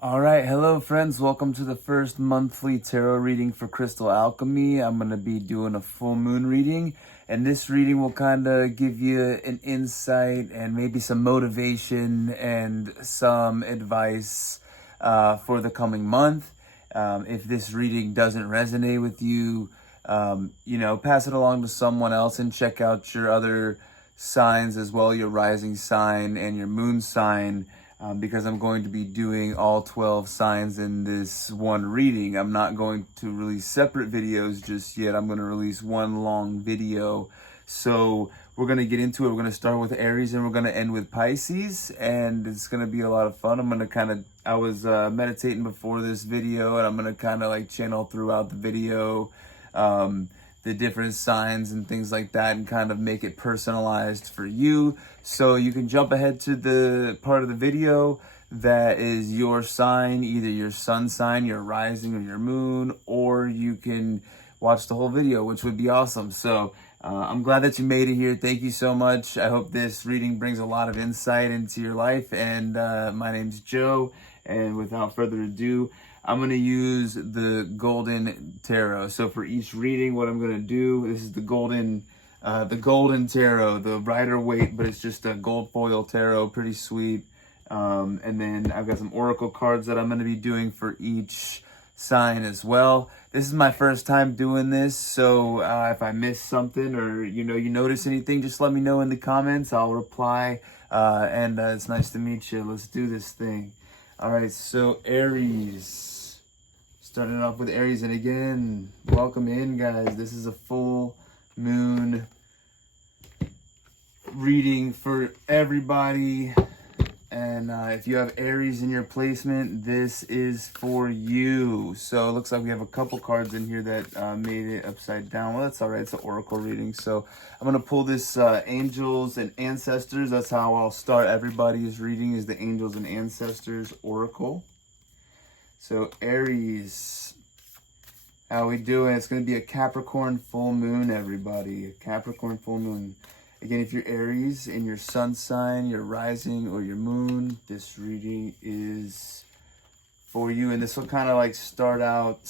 All right, hello friends. Welcome to the first monthly tarot reading for Crystal Alchemy. I'm going to be doing a full moon reading, and this reading will kind of give you an insight and maybe some motivation and some advice for the coming month. If this reading doesn't resonate with you, pass it along to someone else and check out your other signs as well, your rising sign and your moon sign. Because I'm going to be doing all 12 signs in this one reading. I'm not going to release separate videos just yet. I'm going to release one long video. So we're going to get into it. We're going to start with Aries and we're going to end with Pisces. And it's going to be a lot of fun. I'm going to I was meditating before this video, and I'm going to kind of like channel throughout the video the different signs and things like that, and kind of make it personalized for you. So you can jump ahead to the part of the video that is your sign, either your sun sign, your rising, or your moon, or you can watch the whole video, which would be awesome. So I'm glad that you made it here. Thank you so much. I hope this reading brings a lot of insight into your life. And my name's Joe. And without further ado, I'm going to use the Golden Tarot. So for each reading, what I'm going to do, this is the Golden Tarot, the Rider-Waite, but it's just a gold foil tarot, pretty sweet. And then I've got some oracle cards that I'm going to be doing for each sign as well. This is my first time doing this, so if I miss something or you notice anything, just let me know in the comments. I'll reply. And it's nice to meet you. Let's do this thing. All right, so Aries. Starting off with Aries, and again, welcome in, guys. This is a full moon reading for everybody. And if you have Aries in your placement, this is for you. So it looks like we have a couple cards in here that made it upside down. Well, that's all right. It's an oracle reading. So I'm going to pull this Angels and Ancestors. That's how I'll start everybody's reading, is the Angels and Ancestors Oracle. So Aries, how we doing? It's going to be a Capricorn full moon, everybody. A Capricorn full moon. Again, if you're Aries in your sun sign, your rising, or your moon, this reading is for you. And this will kind of like start out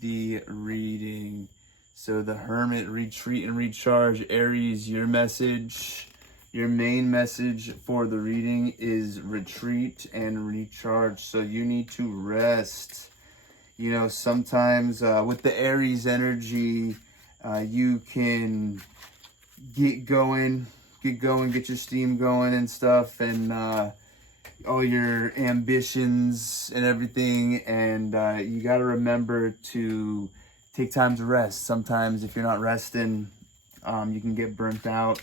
the reading. So the Hermit, retreat and recharge. Aries, your message, your main message for the reading is retreat and recharge. So you need to rest. You know, sometimes with the Aries energy, you can get going, get your steam going and stuff, and all your ambitions and everything. And you got to remember to take time to rest. Sometimes if you're not resting, you can get burnt out,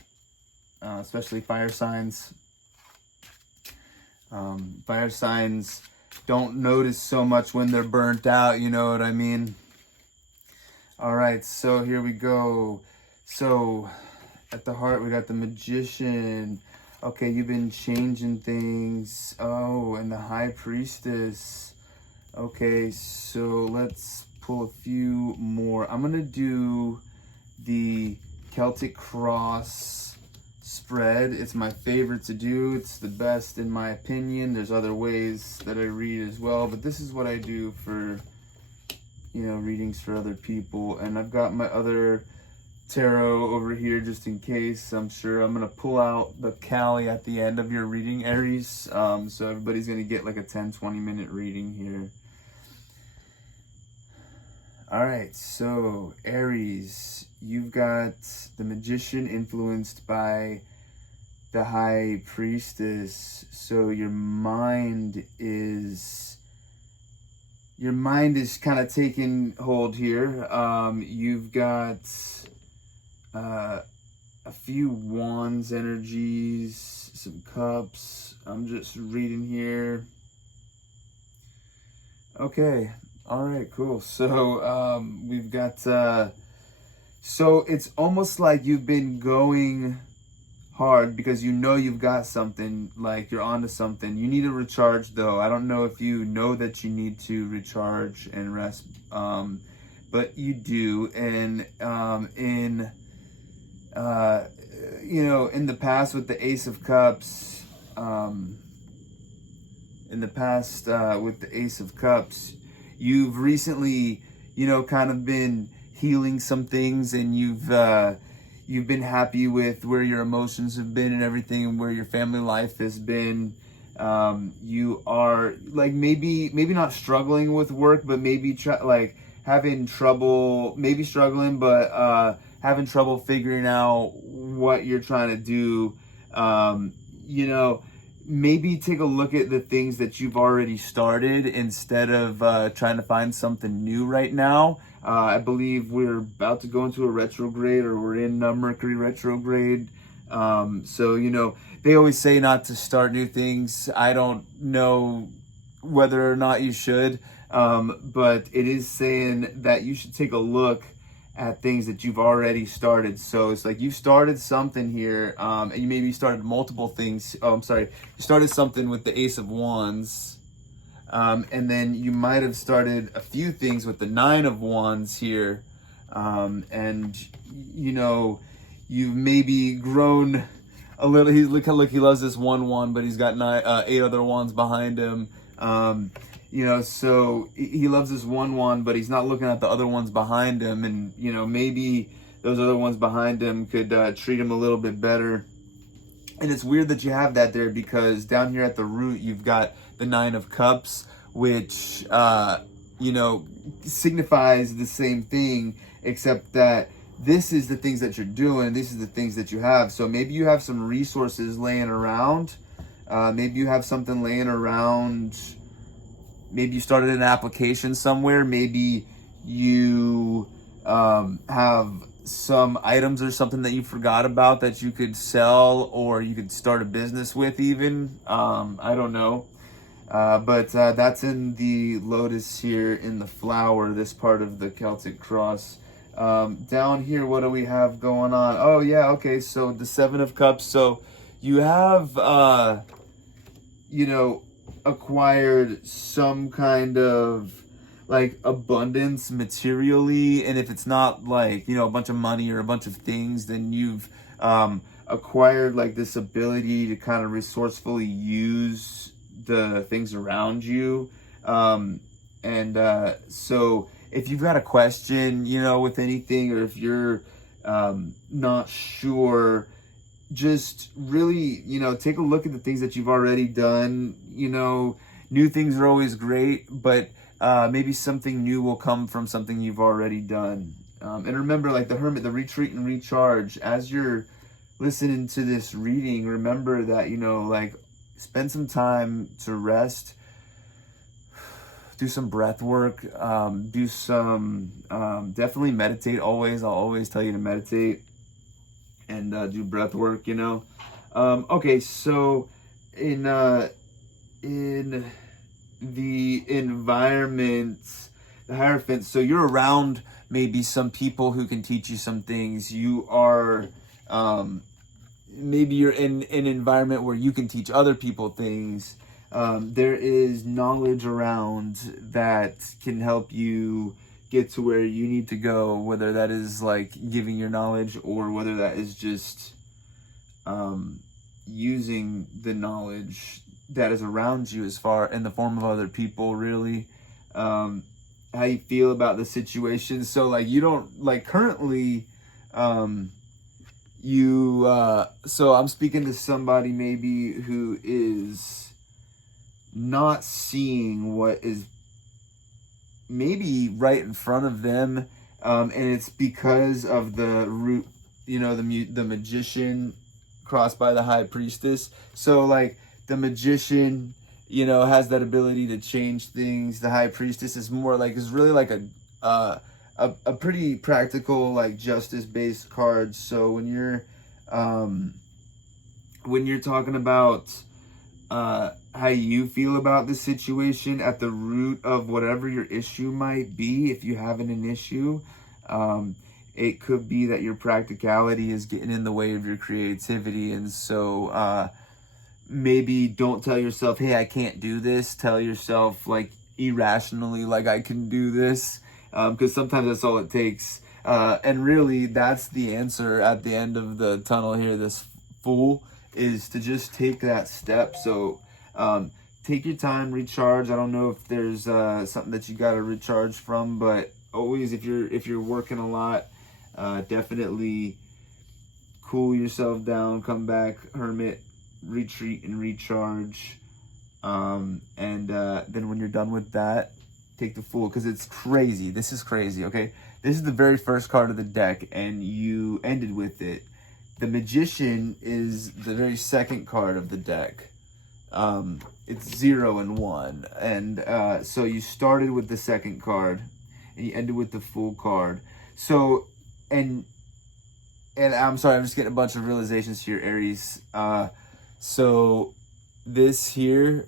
especially fire signs. Fire signs don't notice so much when they're burnt out, you know what I mean? All right, so here we go. So at the heart, we got the Magician. Okay, you've been changing things. Oh, and the High Priestess. Okay, so let's pull a few more. I'm going to do the Celtic Cross spread. It's my favorite to do. It's the best in my opinion. There's other ways that I read as well, but this is what I do for, readings for other people. And I've got my other tarot over here just in case. I'm sure I'm going to pull out the Kali at the end of your reading, Aries. So everybody's going to get like a 10-20 minute reading here. All right, so Aries, you've got the Magician influenced by the High Priestess. So your mind is kind of taking hold here. You've got a few wands energies, some cups. I'm just reading here. Okay. All right, cool. So we've got, so it's almost like you've been going hard because you've got something, like you're onto something. You need to recharge though. I don't know if you know that you need to recharge and rest, but you do. And in the past with the Ace of Cups, in the past with the Ace of Cups, you've recently, kind of been healing some things, and you've been happy with where your emotions have been and everything, and where your family life has been. You are like maybe not struggling with work, but maybe having trouble, maybe struggling, but having trouble figuring out what you're trying to do. Maybe take a look at the things that you've already started instead of trying to find something new right now. I believe we're about to go into a retrograde, or we're in Mercury retrograde. So, they always say not to start new things. I don't know whether or not you should, but it is saying that you should take a look at things that you've already started. So it's like you started something here, and you maybe started multiple things. Oh, I'm sorry. You started something with the Ace of Wands, and then you might have started a few things with the Nine of Wands here, and you've maybe grown a little. Look, he loves this one wand, but he's got 8 other wands behind him. So he loves this one wand, but he's not looking at the other ones behind him. And, maybe those other ones behind him could treat him a little bit better. And it's weird that you have that there, because down here at the root, you've got the Nine of Cups, which, signifies the same thing, except that this is the things that you're doing. This is the things that you have. So maybe you have some resources laying around. Maybe you have something laying around. Maybe you started an application somewhere. Maybe you have some items or something that you forgot about that you could sell, or you could start a business with even. I don't know. But that's in the lotus here in the flower, this part of the Celtic cross. Down here, what do we have going on? Oh, yeah, okay, so the Seven of Cups. So you have, acquired some kind of like abundance materially, and if it's not like a bunch of money or a bunch of things, then you've acquired like this ability to kind of resourcefully use the things around you. So if you've got a question, with anything, or if you're not sure, just really, take a look at the things that you've already done. New things are always great, but maybe something new will come from something you've already done. And remember, like the Hermit, the retreat and recharge, as you're listening to this reading, remember that, spend some time to rest, do some breath work, do some, definitely meditate always. I'll always tell you to meditate and do breath work, Okay, so in the environment, the Hierophant, so you're around maybe some people who can teach you some things. You are, maybe you're in an environment where you can teach other people things. There is knowledge around that can help you get to where you need to go, whether that is like giving your knowledge, or whether that is just using the knowledge that is around you as far in the form of other people, really. How you feel about the situation. So like you don't like currently so I'm speaking to somebody maybe who is not seeing what is maybe right in front of them, and it's because of the root, the Magician crossed by the High Priestess. So like the Magician, has that ability to change things. The High Priestess is really like a pretty practical, like justice-based card. So when you're talking about how you feel about the situation, at the root of whatever your issue might be, if you having an issue, it could be that your practicality is getting in the way of your creativity. And so maybe don't tell yourself, hey, I can't do this. Tell yourself like irrationally, like I can do this, because sometimes that's all it takes. And really, that's the answer at the end of the tunnel here. This Fool is to just take that step. So take your time, recharge. I don't know if there's something that you got to recharge from, but always if you're working a lot, definitely cool yourself down, come back, hermit, retreat and recharge. And then when you're done with that, take the Fool, because it's crazy. This is crazy, okay? This is the very first card of the deck, and you ended with it. The Magician is the very second card of the deck. It's 0 and 1. And so you started with the second card, and you ended with the Fool card. So, and I'm sorry, I'm just getting a bunch of realizations here, Aries. So this here,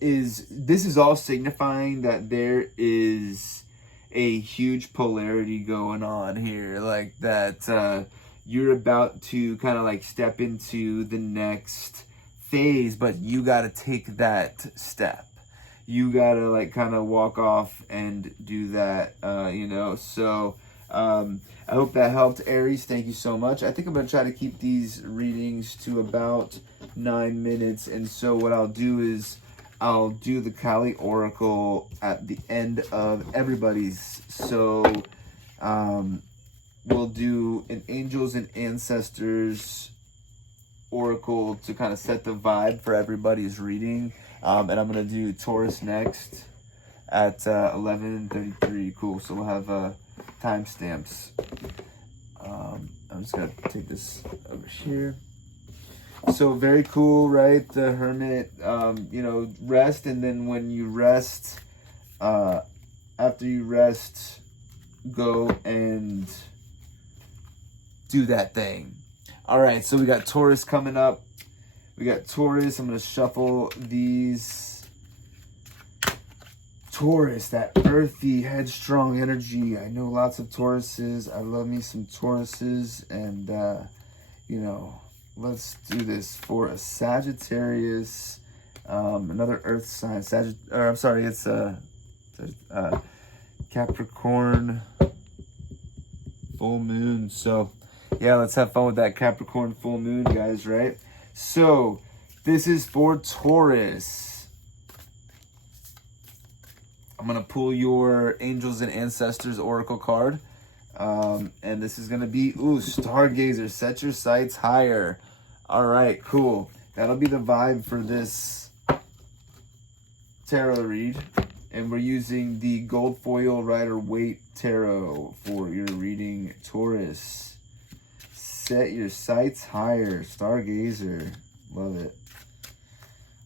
this is all signifying that there is a huge polarity going on here, like that you're about to kind of like step into the next phase, but you got to take that step. You got to like kind of walk off and do that, you know. So I hope that helped, Aries. Thank you so much. I think I'm going to try to keep these readings to about 9 minutes. And so what I'll do is I'll do the Kali Oracle at the end of everybody's. So we'll do an Angels and Ancestors Oracle to kind of set the vibe for everybody's reading. And I'm going to do Taurus next at 11:33. Cool. So we'll have timestamps. I'm just going to take this over here. So very cool, right? The Hermit, you know, rest. And then when you rest, after you rest, go and do that thing. All right, so we got Taurus coming up. We got Taurus. I'm going to shuffle these. Taurus, that earthy, headstrong energy. I know lots of Tauruses. I love me some Tauruses. And, you know, let's do this for a Sagittarius. Another earth sign. It's Capricorn full moon. So, yeah, let's have fun with that Capricorn full moon, guys, right? So, this is for Taurus. I'm going to pull your Angels and Ancestors Oracle card. And this is going to be, Stargazer, set your sights higher. All right, cool. That'll be the vibe for this tarot read. And we're using the Gold Foil Rider-Waite Tarot for your reading, Taurus. Set your sights higher, Stargazer. Love it.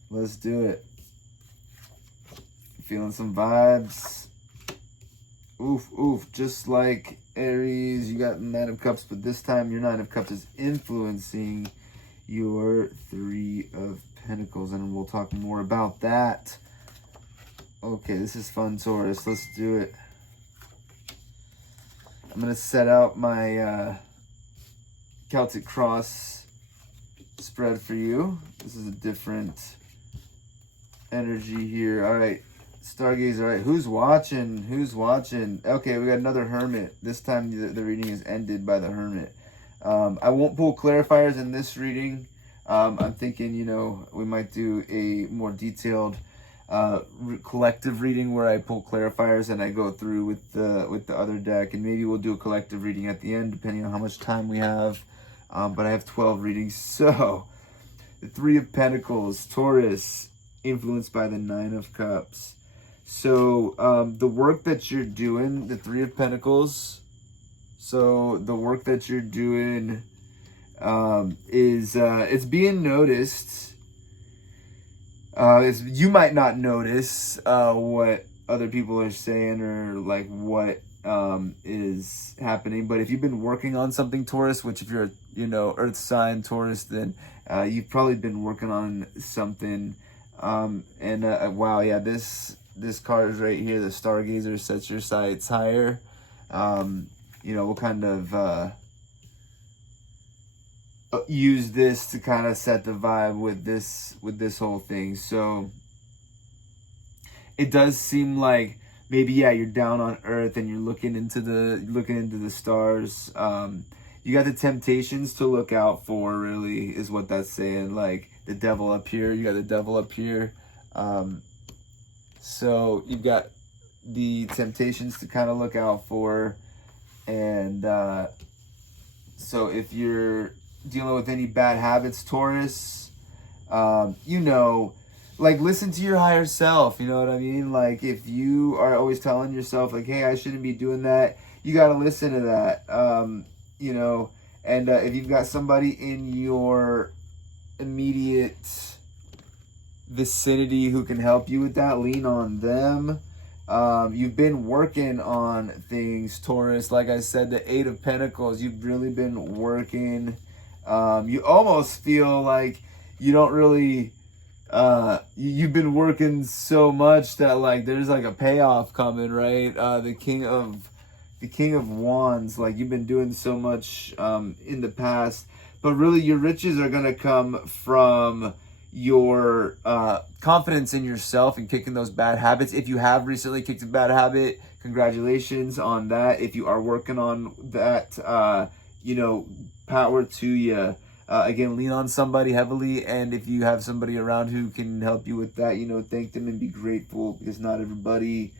Let's do it. Feeling some vibes. Oof, oof. Just like Aries, you got Nine of Cups, but this time your Nine of Cups is influencing your Three of Pentacles, and we'll talk more about that. Okay, this is fun, Taurus. Let's do it. I'm going to set out my Celtic Cross spread for you. This is a different energy here. All right, Stargazer. All right, who's watching? Who's watching? Okay, we got another Hermit. This time the reading is ended by the Hermit. I won't pull clarifiers in this reading. I'm thinking, you know, we might do a more detailed collective reading where I pull clarifiers and I go through with the other deck, and maybe we'll do a collective reading at the end depending on how much time we have. But I have 12 readings. So the Three of Pentacles, Taurus, influenced by the Nine of Cups. So the work that you're doing, the Three of Pentacles, so the work that you're doing is it's being noticed. You might not notice what other people are saying or like what is happening, but if you've been working on something, Taurus, which if you're, you know, Earth sign Taurus, then you've probably been working on something. Wow, yeah, this card is right here. The Stargazer, sets your sights higher. You know, we'll kind of use this to kind of set the vibe with this whole thing. So it does seem like maybe, yeah, you're down on earth and you're looking into the stars. You got the temptations to look out for, really, is what that's saying. Like the devil up here. You got the devil up here. So you've got the temptations to kind of look out for. And so if you're dealing with any bad habits, Taurus, you know, like, listen to your higher self. You know what I mean? Like, if you are always telling yourself, like, hey, I shouldn't be doing that, you got to listen to that. You know, and if you've got somebody in your immediate vicinity who can help you with that, lean on them. You've been working on things, Taurus. Like I said, the Eight of Pentacles, you've really been working. You almost feel like you don't really, you've been working so much that, like, there's like a payoff coming, right? The King of Wands, like, you've been doing so much in the past, but really your riches are going to come from your confidence in yourself and kicking those bad habits. If you have recently kicked a bad habit, congratulations on that. If you are working on that, you know, power to you. Again, lean on somebody heavily, and if you have somebody around who can help you with that, you know, thank them and be grateful, because not everybody,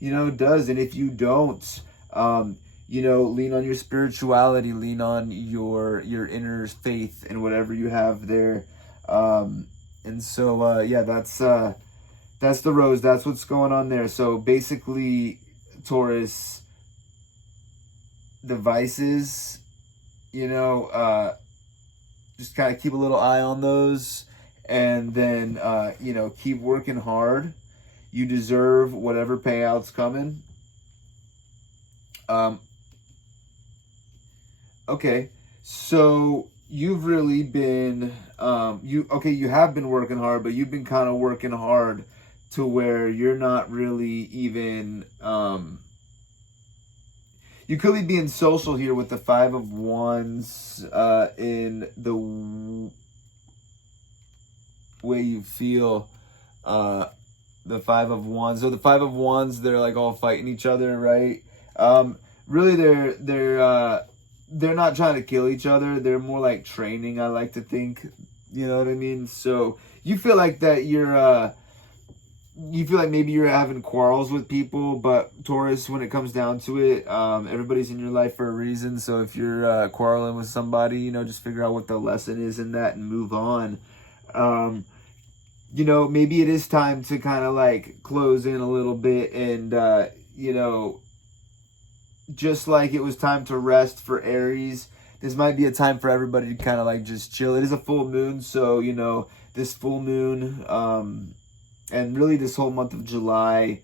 you know, does. And if you don't, you know, lean on your spirituality, lean on your inner faith and whatever you have there. And so, yeah, that's the rose. That's what's going on there. So basically, Taurus, the vices, you know, just kind of keep a little eye on those, and then, you know, keep working hard. You deserve whatever payout's coming. Okay, so you've really been, you have been working hard, but you've been kind of working hard to where you're not really even, you could be being social here with the Five of Wands, in the way you feel, the Five of Wands. So the Five of Wands, they're like all fighting each other, right? Really, they're not trying to kill each other. They're more like training, I like to think. You know what I mean? So you feel like that you feel like maybe you're having quarrels with people, but Taurus, when it comes down to it, everybody's in your life for a reason. So if you're quarreling with somebody, you know, just figure out what the lesson is in that and move on. You know, maybe it is time to kind of like close in a little bit and, you know, just like it was time to rest for Aries, this might be a time for everybody to kind of like just chill. It is a full moon, so, you know, this full moon, and really this whole month of July,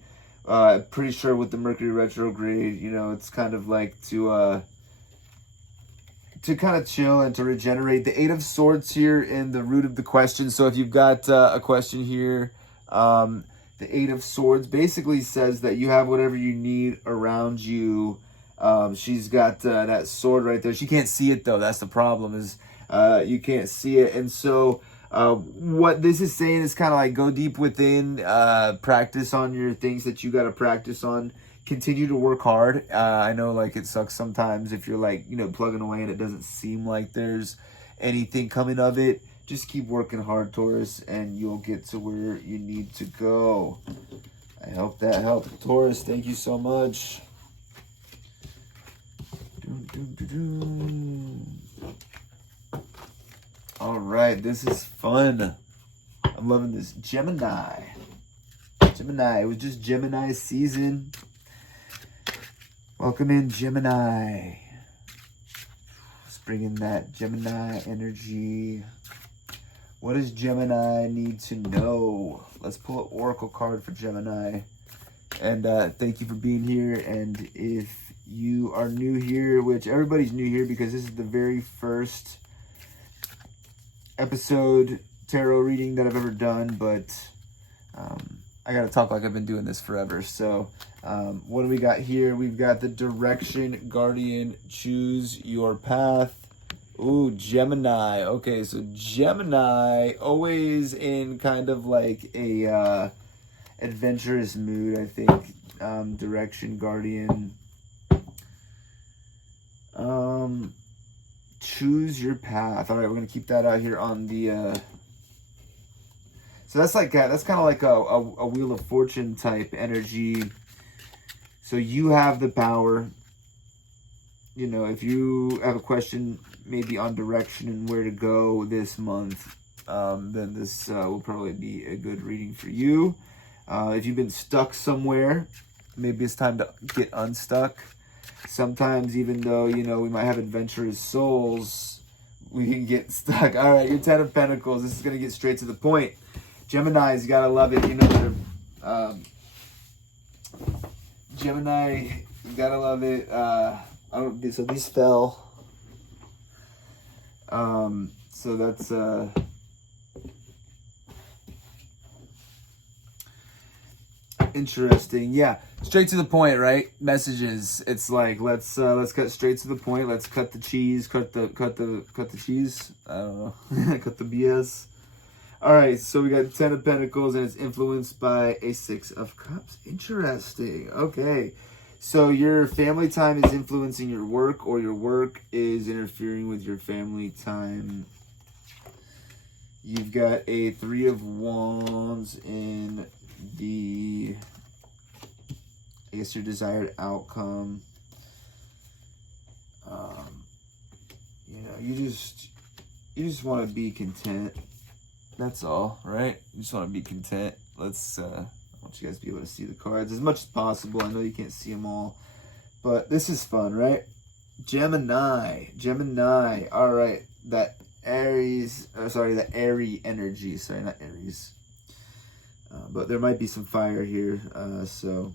pretty sure with the Mercury retrograde, you know, it's kind of like to kind of chill and to regenerate. The Eight of Swords here in the root of the question. So if you've got a question here, the Eight of Swords basically says that you have whatever you need around you. She's got that sword right there. She can't see it though. That's the problem, is you can't see it. And so what this is saying is kind of like go deep within, practice on your things that you got to practice on. Continue to work hard. I know, like, it sucks sometimes if you're like, you know, plugging away and it doesn't seem like there's anything coming of it. Just keep working hard, Taurus, and you'll get to where you need to go. I hope that helped, Taurus. Thank you so much. All right, this is fun. I'm loving this. Gemini. It was just Gemini season. Welcome in, Gemini. Let's bring in that Gemini energy. What does Gemini need to know? Let's pull an oracle card for Gemini. And thank you for being here. And if you are new here, which everybody's new here because this is the very first episode tarot reading that I've ever done, but I gotta talk like I've been doing this forever. So what do we got here? We've got the Direction Guardian, choose your path. Ooh, Gemini. Okay, so Gemini, always in kind of like a adventurous mood, I think. Direction Guardian. Choose your path. All right, we're going to keep that out here on the So that's like that's kind of like a Wheel of Fortune type energy. So you have the power. You know, if you have a question maybe on direction and where to go this month, then this will probably be a good reading for you. If you've been stuck somewhere, maybe it's time to get unstuck. Sometimes, even though, you know, we might have adventurous souls, we can get stuck. All right, your 10 of Pentacles. This is going to get straight to the point. Gemini's, you got to love it. You know, Gemini, you got to love it. So these fell. So that's interesting. Yeah, straight to the point, right? Messages. It's like let's cut straight to the point. Let's cut the cheese. Cut the cheese. I don't know. Cut the BS. All right. So we got 10 of Pentacles, and it's influenced by a 6 of Cups. Interesting. Okay. So your family time is influencing your work, or your work is interfering with your family time. You've got a 3 of Wands in the, I guess, your desired outcome. You know, you just want to be content. That's all, right? You just want to be content. Let's I want you guys to be able to see the cards as much as possible. I know you can't see them all, but this is fun, right? Gemini. All right, that Aries, the airy energy. Sorry, not Aries. But there might be some fire here. So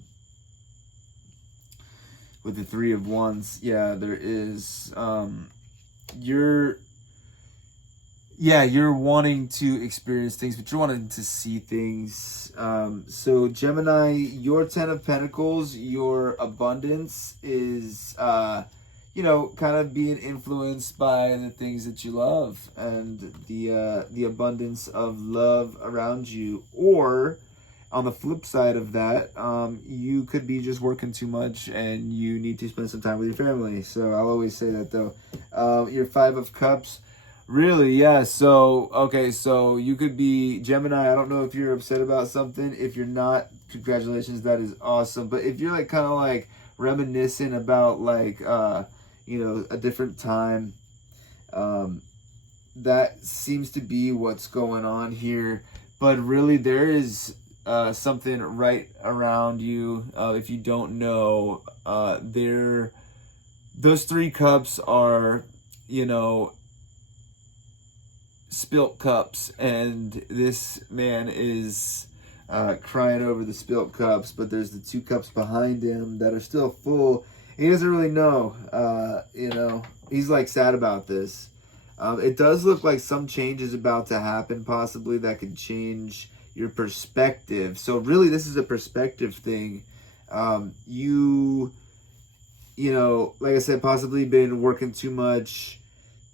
with the 3 of Wands, yeah, there is. You're wanting to experience things, but you're wanting to see things. So Gemini, your 10 of Pentacles, your abundance is, you know, kind of being influenced by the things that you love and the abundance of love around you. Or on the flip side of that, you could be just working too much and you need to spend some time with your family. So I'll always say that though. Your 5 of Cups. Really, yeah. So, okay, so you could be Gemini. I don't know if you're upset about something. If you're not, congratulations, that is awesome. But if you're like kind of like reminiscing about like, you know, a different time, that seems to be what's going on here. But really, there is something right around you. If you don't know, those 3 cups are, you know, spilt cups, and this man is crying over the spilt cups, but there's the 2 cups behind him that are still full. He doesn't really know, you know, he's like sad about this. It does look like some change is about to happen, possibly, that could change your perspective. So really, this is a perspective thing. You know, like I said, possibly been working too much.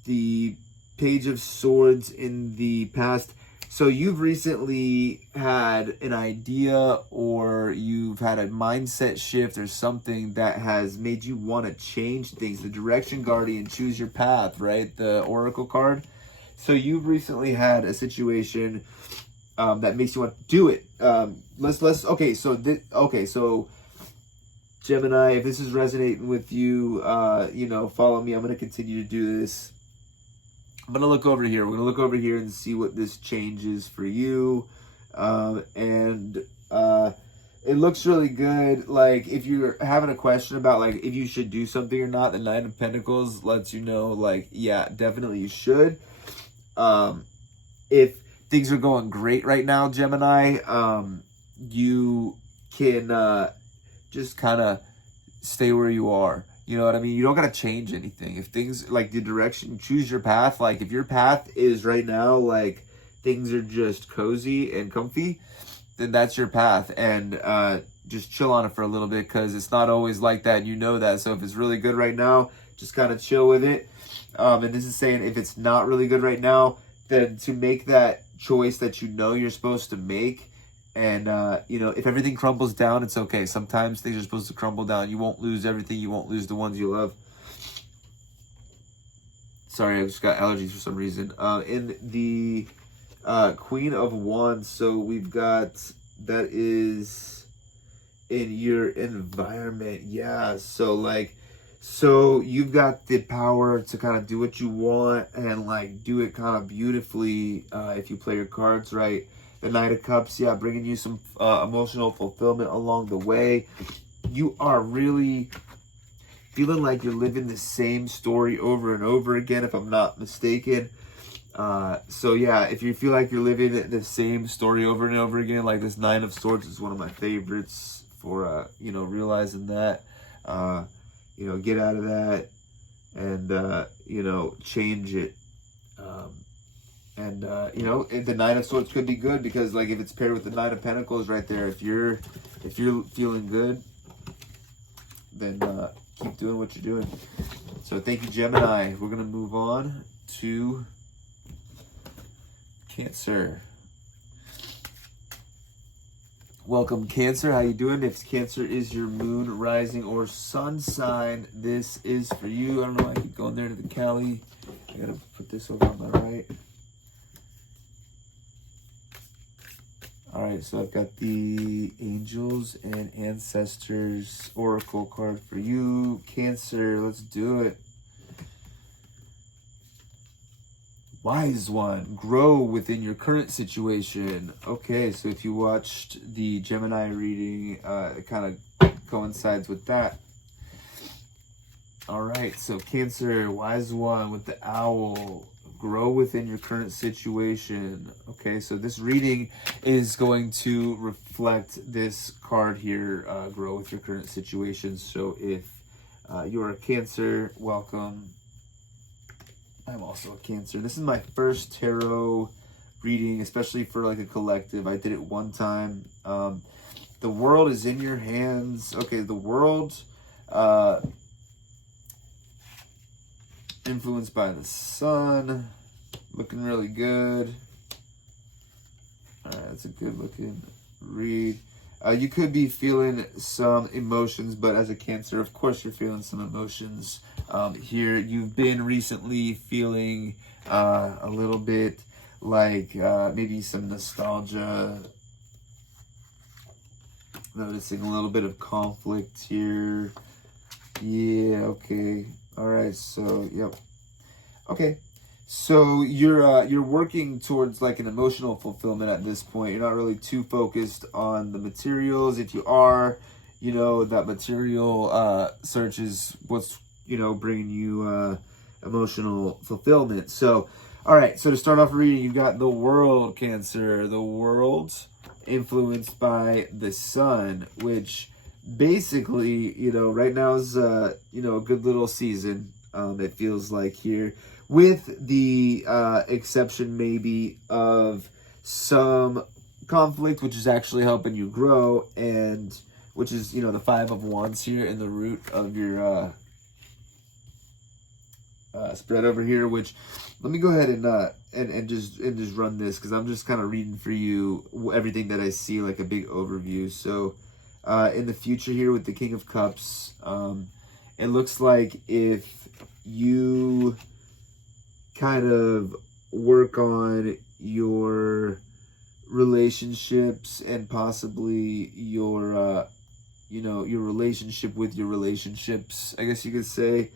The Page of Swords in the past. So you've recently had an idea, or you've had a mindset shift or something that has made you want to change things. The Direction Guardian, choose your path, right? The Oracle card. So you've recently had a situation that makes you want to do it. So Gemini, if this is resonating with you, you know, follow me. I'm going to continue to do this. I'm going to look over here. We're going to look over here and see what this changes for you. It looks really good. Like, if you're having a question about, like, if you should do something or not, the 9 of Pentacles lets you know, like, yeah, definitely you should. If things are going great right now, Gemini, you can just kind of stay where you are. You know what I mean? You don't got to change anything. If things, like the direction, choose your path. Like, if your path is right now, like, things are just cozy and comfy, then that's your path. And just chill on it for a little bit, because it's not always like that. You know that. So if it's really good right now, just kind of chill with it. And this is saying if it's not really good right now, then to make that choice that you know you're supposed to make. And, you know, if everything crumbles down, it's okay. Sometimes things are supposed to crumble down. You won't lose everything. You won't lose the ones you love. Sorry, I just got allergies for some reason. In the Queen of Wands. So we've got, that is in your environment. Yeah, so like, so you've got the power to kind of do what you want and like do it kind of beautifully if you play your cards right. The Knight of Cups, yeah, bringing you some emotional fulfillment along the way. You are really feeling like you're living the same story over and over again, if I'm not mistaken. So yeah, if you feel like you're living the same story over and over again, like this Nine of Swords is one of my favorites for, you know, realizing that, you know, get out of that and, you know, change it. You know, the Nine of Swords could be good because like if it's paired with the Nine of Pentacles right there, if you're feeling good, then keep doing what you're doing. So thank you, Gemini. We're going to move on to Cancer. Welcome, Cancer. How you doing? If Cancer is your moon, rising, or sun sign, this is for you. I don't know why I keep going there to the Cali. I got to put this over on my right. All right, so I've got the Angels and Ancestors Oracle card for you, Cancer. Let's do it. Wise One, grow within your current situation. Okay, so if you watched the Gemini reading, it kind of coincides with that. All right, so Cancer, Wise One with the Owl. Grow within your current situation. Okay, so this reading is going to reflect this card here, grow with your current situation. So if you're a Cancer, welcome. I'm also a Cancer. This is my first tarot reading, especially for like a collective. I did it one time. The world is in your hands. Okay, the world influenced by the sun, looking really good. All right, that's a good looking read. You could be feeling some emotions, but as a Cancer, of course, you're feeling some emotions here. You've been recently feeling a little bit like maybe some nostalgia, noticing a little bit of conflict here. Yeah, okay. All right, so, yep. Okay, so you're working towards like an emotional fulfillment at this point. You're not really too focused on the materials. If you are, you know, that material search is what's, you know, bringing you emotional fulfillment. So, all right, so to start off reading, you've got the World, Cancer. The World influenced by the sun, which basically, you know, right now is, you know, a good little season, it feels like here, with the exception maybe of some conflict, which is actually helping you grow, and which is, you know, the Five of Wands here in the root of your spread over here, which let me go ahead and just run this because I'm just kind of reading for you everything that I see, like a big overview. So in the future here with the King of Cups, it looks like if you kind of work on your relationships and possibly your you know, your relationship with your relationships, I guess you could say,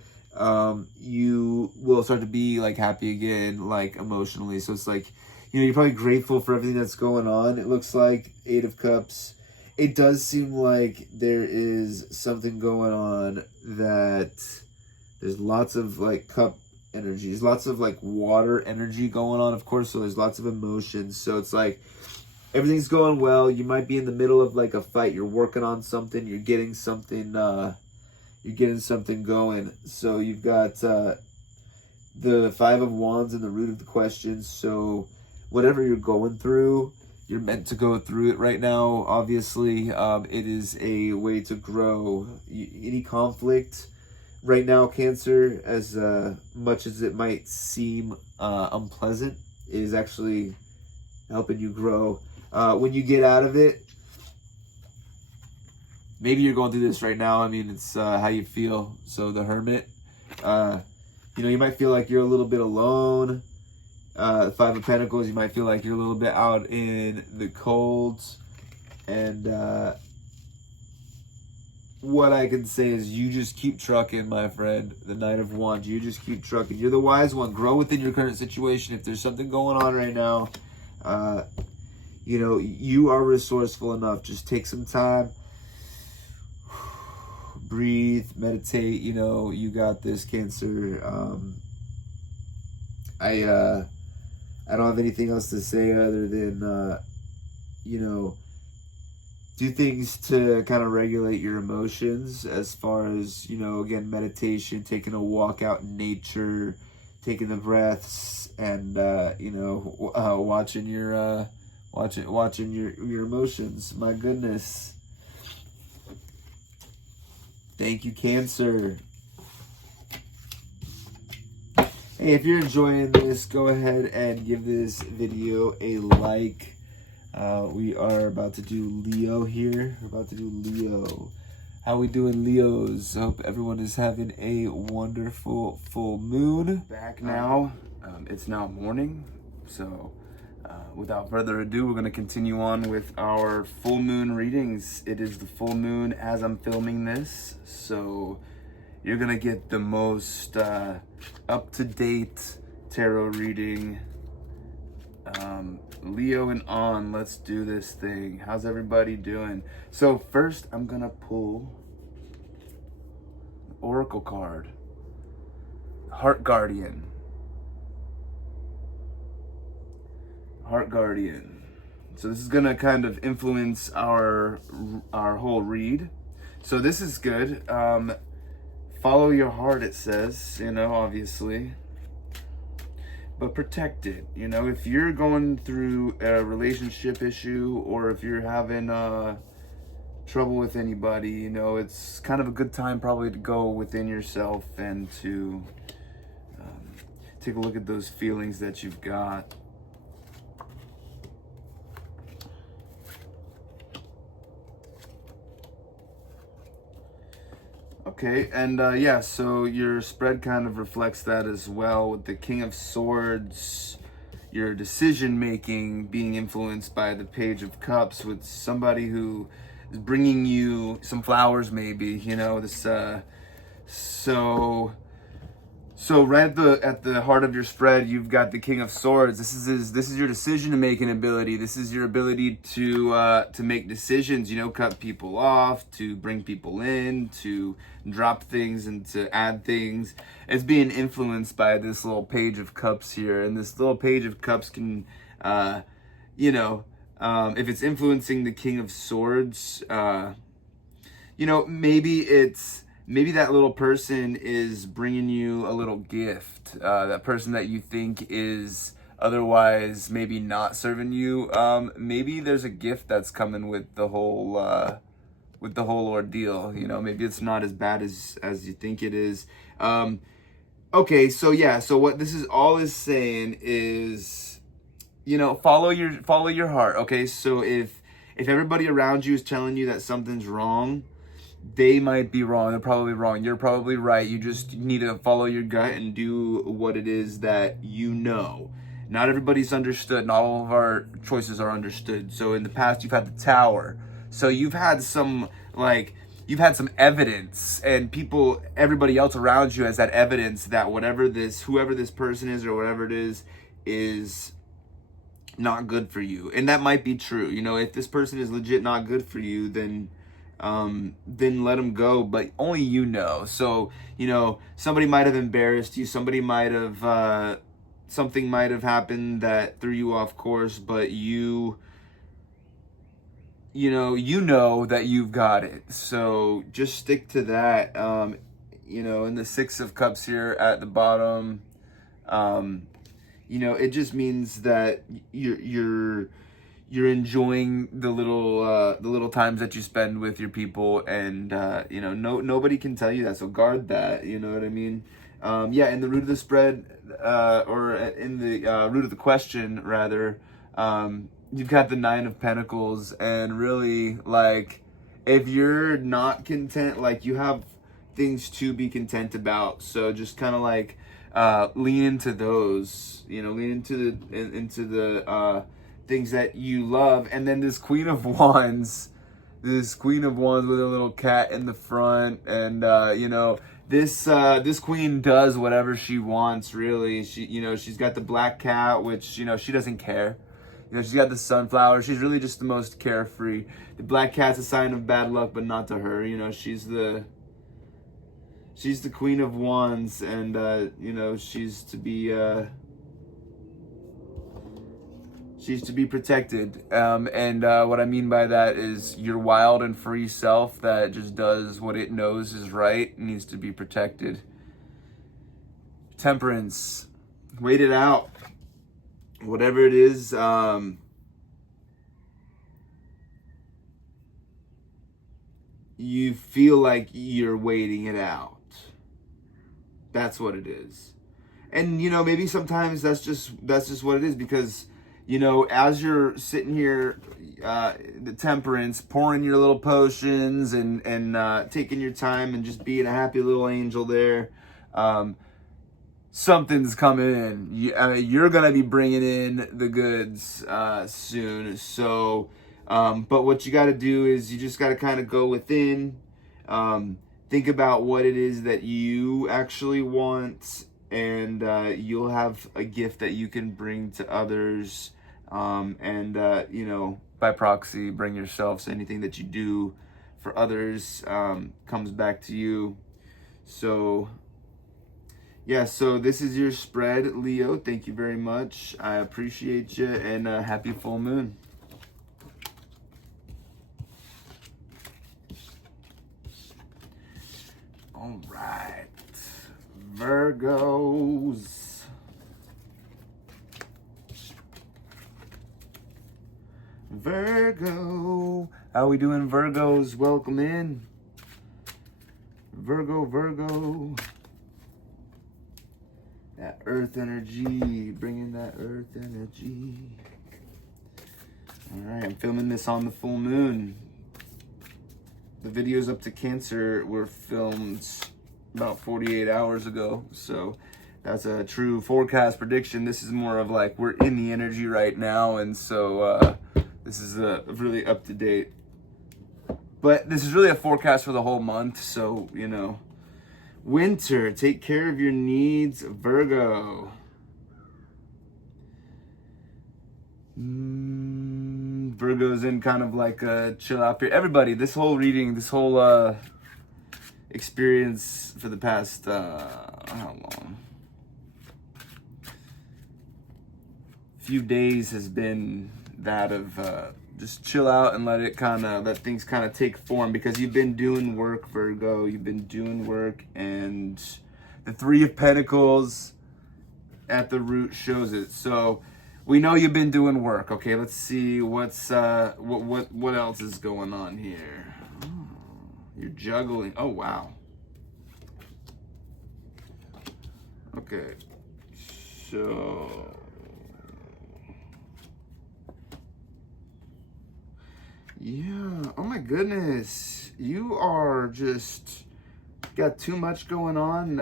you will start to be like happy again, like emotionally. So it's like, you know, you're probably grateful for everything that's going on. It looks like Eight of Cups. It does seem like there is something going on that there's lots of like cup energies, lots of like water energy going on, of course. So there's lots of emotions. So it's like everything's going well. You might be in the middle of like a fight. You're working on something. You're getting something going. So you've got the Five of Wands in the root of the question. So whatever you're going through, you're meant to go through it right now. Obviously, it is a way to grow. Any conflict right now, Cancer, as much as it might seem unpleasant, is actually helping you grow. When you get out of it, maybe you're going through this right now. I mean, it's how you feel. So the Hermit, you know, you might feel like you're a little bit alone Five of Pentacles, you might feel like you're a little bit out in the cold. And what I can say is you just keep trucking, my friend. The Knight of Wands, you just keep trucking. You're the wise one. Grow within your current situation. If there's something going on right now, you know, you are resourceful enough. Just take some time. Breathe, meditate, you know, you got this, Cancer. I don't have anything else to say other than, you know, do things to kind of regulate your emotions as far as, you know, again, meditation, taking a walk out in nature, taking the breaths, and, you know, watching your emotions. My goodness. Thank you, Cancer. Hey, if you're enjoying this, go ahead and give this video a like. We are about to do Leo here. We're about to do Leo. How we doing, Leos? Hope everyone is having a wonderful full moon. Back now. It's now morning. So without further ado, we're going to continue on with our full moon readings. It is the full moon as I'm filming this. So you're going to get the most up-to-date tarot reading. Leo and on, let's do this thing. How's everybody doing? So first I'm gonna pull Oracle card, Heart Guardian. So this is gonna kind of influence our whole read. So this is good. Follow your heart, it says, you know, obviously. But protect it. You know, if you're going through a relationship issue, or if you're having trouble with anybody, you know, it's kind of a good time probably to go within yourself and to take a look at those feelings that you've got. Okay, and yeah, so your spread kind of reflects that as well, with the King of Swords, your decision making being influenced by the Page of Cups, with somebody who is bringing you some flowers, maybe, you know, this so right at the heart of your spread, you've got the King of Swords. This is your decision making ability. This is your ability to make decisions, you know, cut people off, to bring people in, to drop things and to add things. It's being influenced by this little Page of Cups here, and this little Page of Cups can, you know, if it's influencing the King of Swords, you know, maybe that little person is bringing you a little gift. That person that you think is otherwise maybe not serving you. Maybe there's a gift that's coming with the whole ordeal. You know, maybe it's not as bad as you think it is. Okay, so yeah, so what this is all is saying is, you know, follow your heart. Okay, so if everybody around you is telling you that something's wrong, they might be wrong. They're probably wrong. You're probably right. You just need to follow your gut and do what it is that you know. Not everybody's understood. Not all of our choices are understood. So in the past, you've had the Tower. So you've had some evidence, and everybody else around you has that evidence that whoever this person is or whatever it is not good for you. And that might be true. You know, if this person is legit not good for you, then let them go, but only you know. So, you know, somebody might have embarrassed you, something might have happened that threw you off course, but you know that you've got it. So just stick to that. You know, in the Six of Cups here at the bottom, you know, it just means that you're enjoying the little times that you spend with your people, and you know, nobody can tell you that, so guard that, you know what I mean? Yeah, in the root of the spread, or in the root of the question rather, you've got the Nine of Pentacles, and really, like, if you're not content, like, you have things to be content about, so just kind of like lean into those, lean into the things that you love. And then this Queen of Wands with a little cat in the front, and this queen does whatever she wants, really. She's got the black cat, which she doesn't care. She's got the sunflower. She's really just the most carefree. The black cat's a sign of bad luck, but not to her. She's the Queen of Wands, and she's to be protected. And what I mean by that is your wild and free self that just does what it knows is right needs to be protected. Temperance. Wait it out. Whatever it is, you feel like you're waiting it out. That's what it is. And maybe sometimes that's just what it is, because as you're sitting here, the temperance, pouring your little potions and taking your time and just being a happy little angel there, something's coming in. You're going to be bringing in the goods soon. So, but what you got to do is you just got to kind of go within, think about what it is that you actually want, and you'll have a gift that you can bring to others, and by proxy, bring yourself. So anything that you do for others comes back to you. So yeah, so this is your spread, Leo. Thank you very much. I appreciate you, and happy full moon. All right, Virgos. Virgo. How we doing, Virgos? Welcome in. Virgo. That earth energy, bringing that earth energy. All right, I'm filming this on the full moon. The videos up to Cancer were filmed about 48 hours ago, so that's a true forecast prediction. This is more of like we're in the energy right now, and so this is really up to date. But this is really a forecast for the whole month, so Winter, take care of your needs, Virgo. Virgo's in kind of like a chill out period. Everybody, this whole experience for the past, how long? Few days has been that of just chill out and let things kind of take form, because you've been doing work, Virgo. You've been doing work, and the Three of Pentacles at the root shows it. So we know you've been doing work. Okay, let's see what else is going on here. Oh, you're juggling. Oh wow. Okay, so yeah, oh my goodness, you are just got too much going on.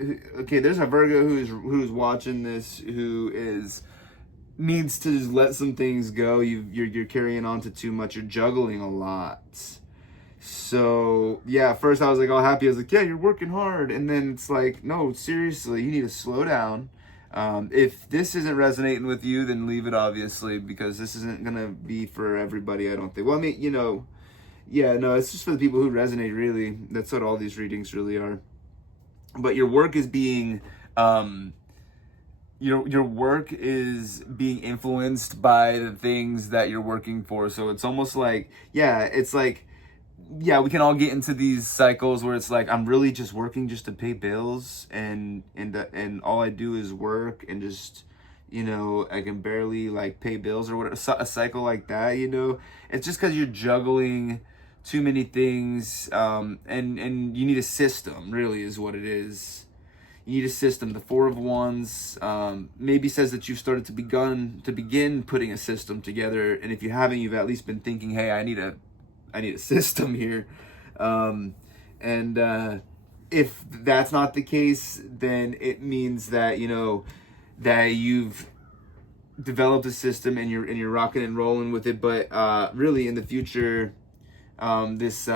Okay, there's a Virgo who's watching this who needs to just let some things go. You're carrying on to too much. You're juggling a lot. So yeah, at first I was like all happy. I was like, yeah, you're working hard, and then it's like, no, seriously, you need to slow down. If this isn't resonating with you, then leave it, obviously, because this isn't gonna be for everybody, I don't think. Well, I mean, yeah, no, it's just for the people who resonate, really. That's what all these readings really are. But your work is being, your work is being influenced by the things that you're working for. So it's almost like, yeah, it's like, yeah, we can all get into these cycles where it's like, I'm really just working just to pay bills, and all I do is work, and just, I can barely like pay bills or whatever. A cycle like that, it's just because you're juggling too many things, and you need a system, really, is what it is. You need a system. The Four of Wands maybe says that you've started to begin putting a system together, and if you haven't, you've at least been thinking, hey, I need a system here, and if that's not the case, then it means that, you know, that you've developed a system and you're rocking and rolling with it. But really in the future, this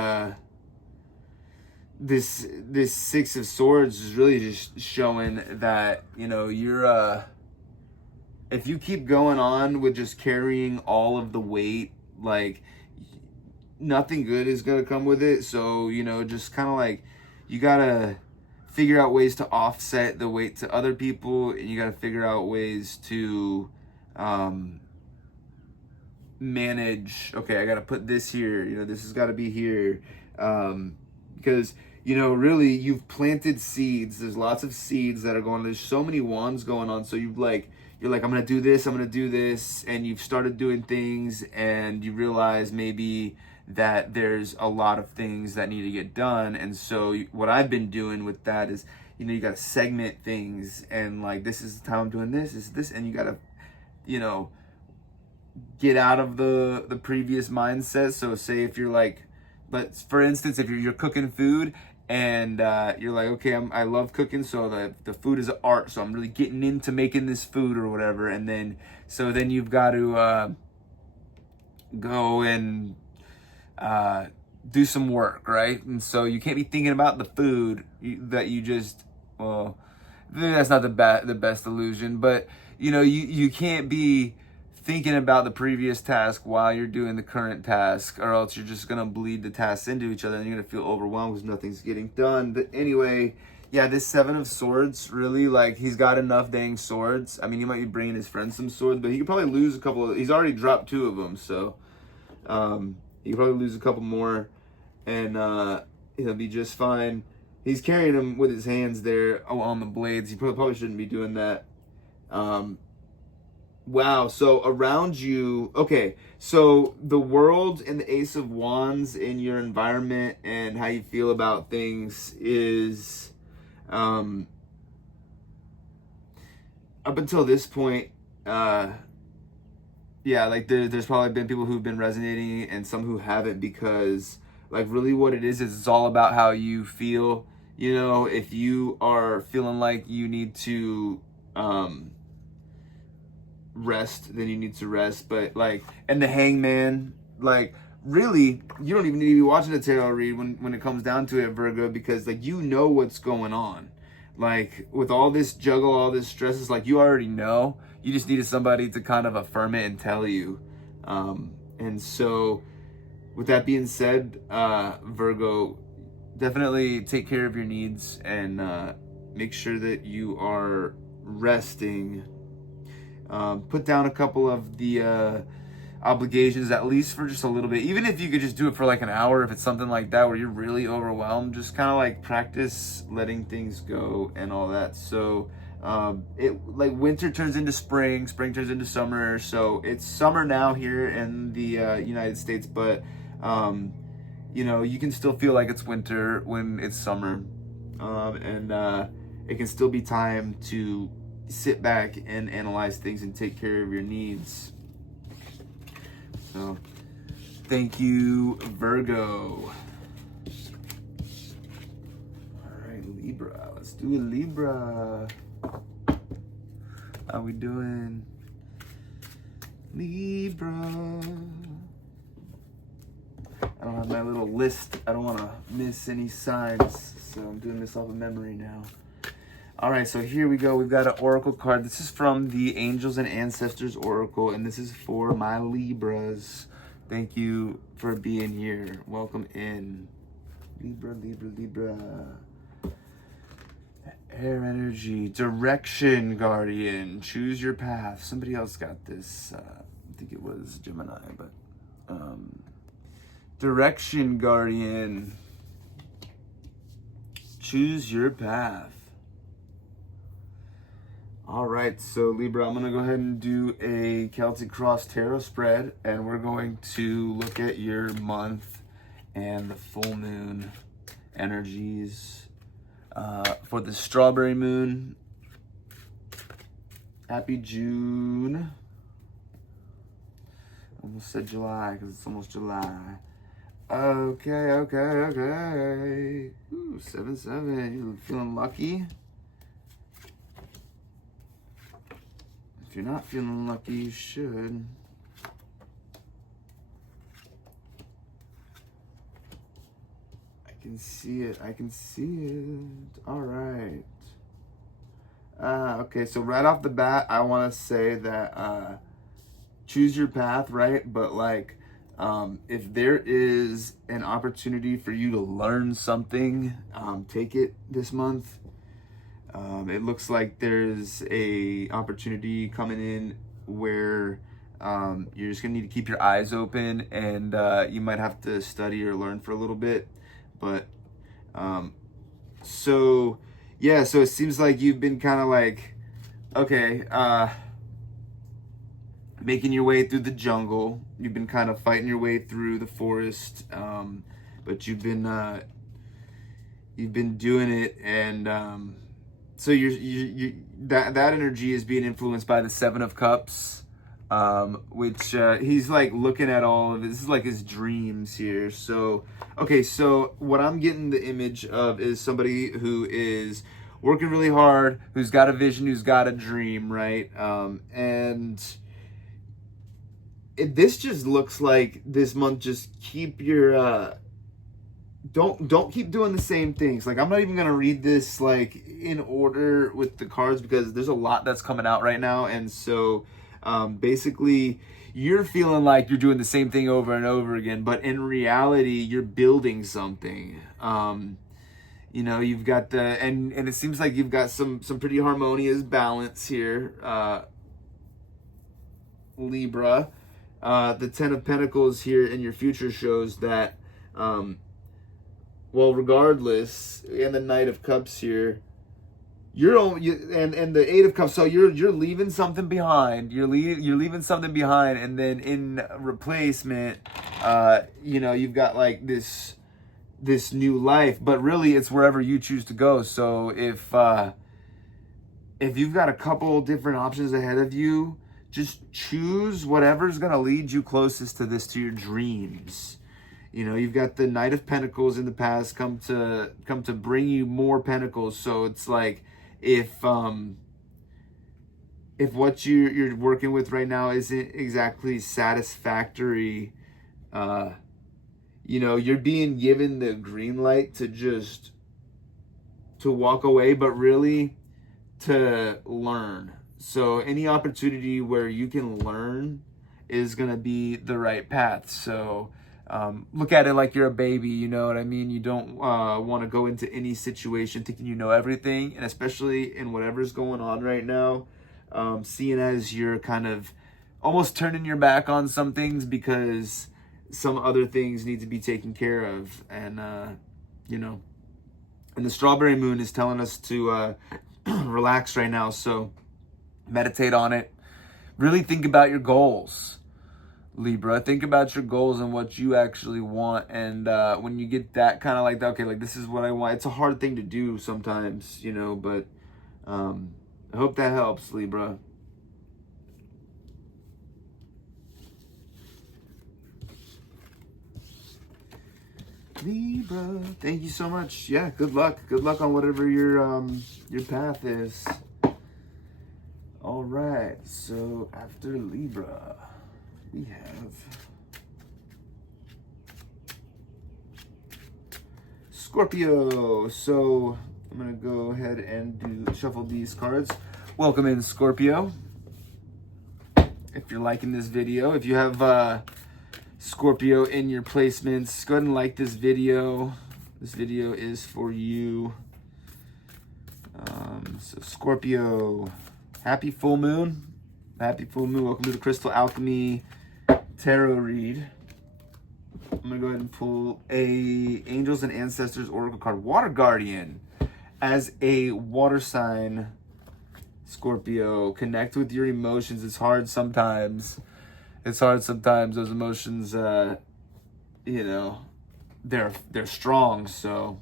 Six of Swords is really just showing that, you know, you're if you keep going on with just carrying all of the weight, like, nothing good is gonna come with it. So, you know, just kind of like, you gotta figure out ways to offset the weight to other people, and you gotta figure out ways to manage, okay, I gotta put this here, you know, this has got to be here, because, you know, really, you've planted seeds. There's lots of seeds that are going, there's so many wands going on. So you're like, I'm gonna do this, I'm gonna do this, and you've started doing things, and you realize maybe that there's a lot of things that need to get done. And so what I've been doing with that is, you know, you got to segment things, and like, this is the time I'm doing this, and you got to, you know, get out of the previous mindset. So say if you're like, but for instance, if you're cooking food, and you're like, okay, I love cooking, so the food is art, so I'm really getting into making this food or whatever. And then you've got to go and do some work, right? And so you can't be thinking about the food that you just, well, that's not the best illusion, but you know, you can't be thinking about the previous task while you're doing the current task, or else you're just gonna bleed the tasks into each other, and you're gonna feel overwhelmed because nothing's getting done. But anyway, yeah, this Seven of Swords, really, like, he's got enough dang swords. I mean, he might be bringing his friends some swords, but he could probably lose a couple of, he's already dropped 2 of them, so he could probably lose a couple more, and he'll be just fine. He's carrying them with his hands there on the blades. He probably shouldn't be doing that. Wow, so around you, okay, so the world and the Ace of Wands in your environment and how you feel about things is, up until this point, yeah, like there's probably been people who've been resonating and some who haven't, because like really what it is it's all about how you feel. You know, if you are feeling like you need to, rest, then you need to rest. But like, and the Hangman, like, really, you don't even need to be watching the tarot read when it comes down to it, Virgo, because like, you know what's going on. Like, with all this juggle, all this stress, it's like you already know. You just needed somebody to kind of affirm it and tell you. And so with that being said, Virgo, definitely take care of your needs, and make sure that you are resting. Put down a couple of the obligations, at least for just a little bit. Even if you could just do it for like an hour, if it's something like that where you're really overwhelmed, just kind of like practice letting things go and all that. So it, like, winter turns into spring, spring turns into summer. So it's summer now here in the United States, but you know, you can still feel like it's winter when it's summer, and it can still be time to sit back and analyze things and take care of your needs. So thank you, Virgo. All right, Libra, let's do a Libra. How we doing, Libra? I don't have my little list. I don't want to miss any signs, so I'm doing this off of memory now. All right, so here we go. We've got an oracle card. This is from the Angels and Ancestors Oracle, and this is for my Libras. Thank you for being here. Welcome in. Libra, Libra, Libra. Air energy. Direction Guardian. Choose your path. Somebody else got this. I think it was Gemini, but Direction Guardian. Choose your path. All right, so Libra, I'm gonna go ahead and do a Celtic Cross Tarot spread, and we're going to look at your month and the full moon energies. For the Strawberry Moon, happy June. Almost said July because it's almost July. Okay. Ooh, 7-7. You feeling lucky? If you're not feeling lucky, you should. I can see it. All right. Okay, so right off the bat, I want to say that choose your path, right? But like, if there is an opportunity for you to learn something, take it this month. It looks like there's a opportunity coming in where you're just gonna need to keep your eyes open, and you might have to study or learn for a little bit. But so yeah, so it seems like you've been kind of like, okay, making your way through the jungle. You've been kind of fighting your way through the forest, but you've been doing it, and so that energy is being influenced by the Seven of Cups, which he's like looking at all of it. This is like his dreams here. So okay, so what I'm getting the image of is somebody who is working really hard, who's got a vision, who's got a dream, right? And this just looks like this month, just keep your don't keep doing the same things. Like, I'm not even gonna read this like in order with the cards, because there's a lot that's coming out right now. And so basically you're feeling like you're doing the same thing over and over again, but in reality you're building something. You know, you've got the and it seems like you've got some pretty harmonious balance here, Libra. The Ten of Pentacles here in your future shows that, well, regardless, and the Knight of Cups here, and the Eight of Cups. So you're leaving something behind. You're leaving something behind, and then in replacement, you know, you've got like this new life. But really, it's wherever you choose to go. So if you've got a couple different options ahead of you, just choose whatever's going to lead you closest to your dreams. You know, you've got the Knight of Pentacles in the past come to bring you more pentacles. So it's like, if what you're working with right now isn't exactly satisfactory, you know, you're being given the green light to walk away, but really to learn. So any opportunity where you can learn is going to be the right path. So look at it like you're a baby, you know what I mean? You don't want to go into any situation thinking you know everything, and especially in whatever's going on right now, seeing as you're kind of almost turning your back on some things because some other things need to be taken care of. And, you know, and the strawberry moon is telling us to relax right now. So meditate on it. Really think about your goals, Libra. Think about your goals and what you actually want. And when you get that kind of like, okay, like this is what I want. It's a hard thing to do sometimes, you know, but I hope that helps, Libra. Libra, thank you so much. Yeah, good luck. Good luck on whatever your path is. All right, so after Libra, we have Scorpio. So I'm gonna go ahead and shuffle these cards. Welcome in, Scorpio. If you're liking this video, if you have Scorpio in your placements, go ahead and like this video. This video is for you. So Scorpio, happy full moon. Happy full moon. Welcome to the Crystal Alchemy Tarot read. I'm going to go ahead and pull a Angels and Ancestors Oracle card. Water Guardian. As a water sign, Scorpio, connect with your emotions. It's hard sometimes. Those emotions, you know, they're strong. So,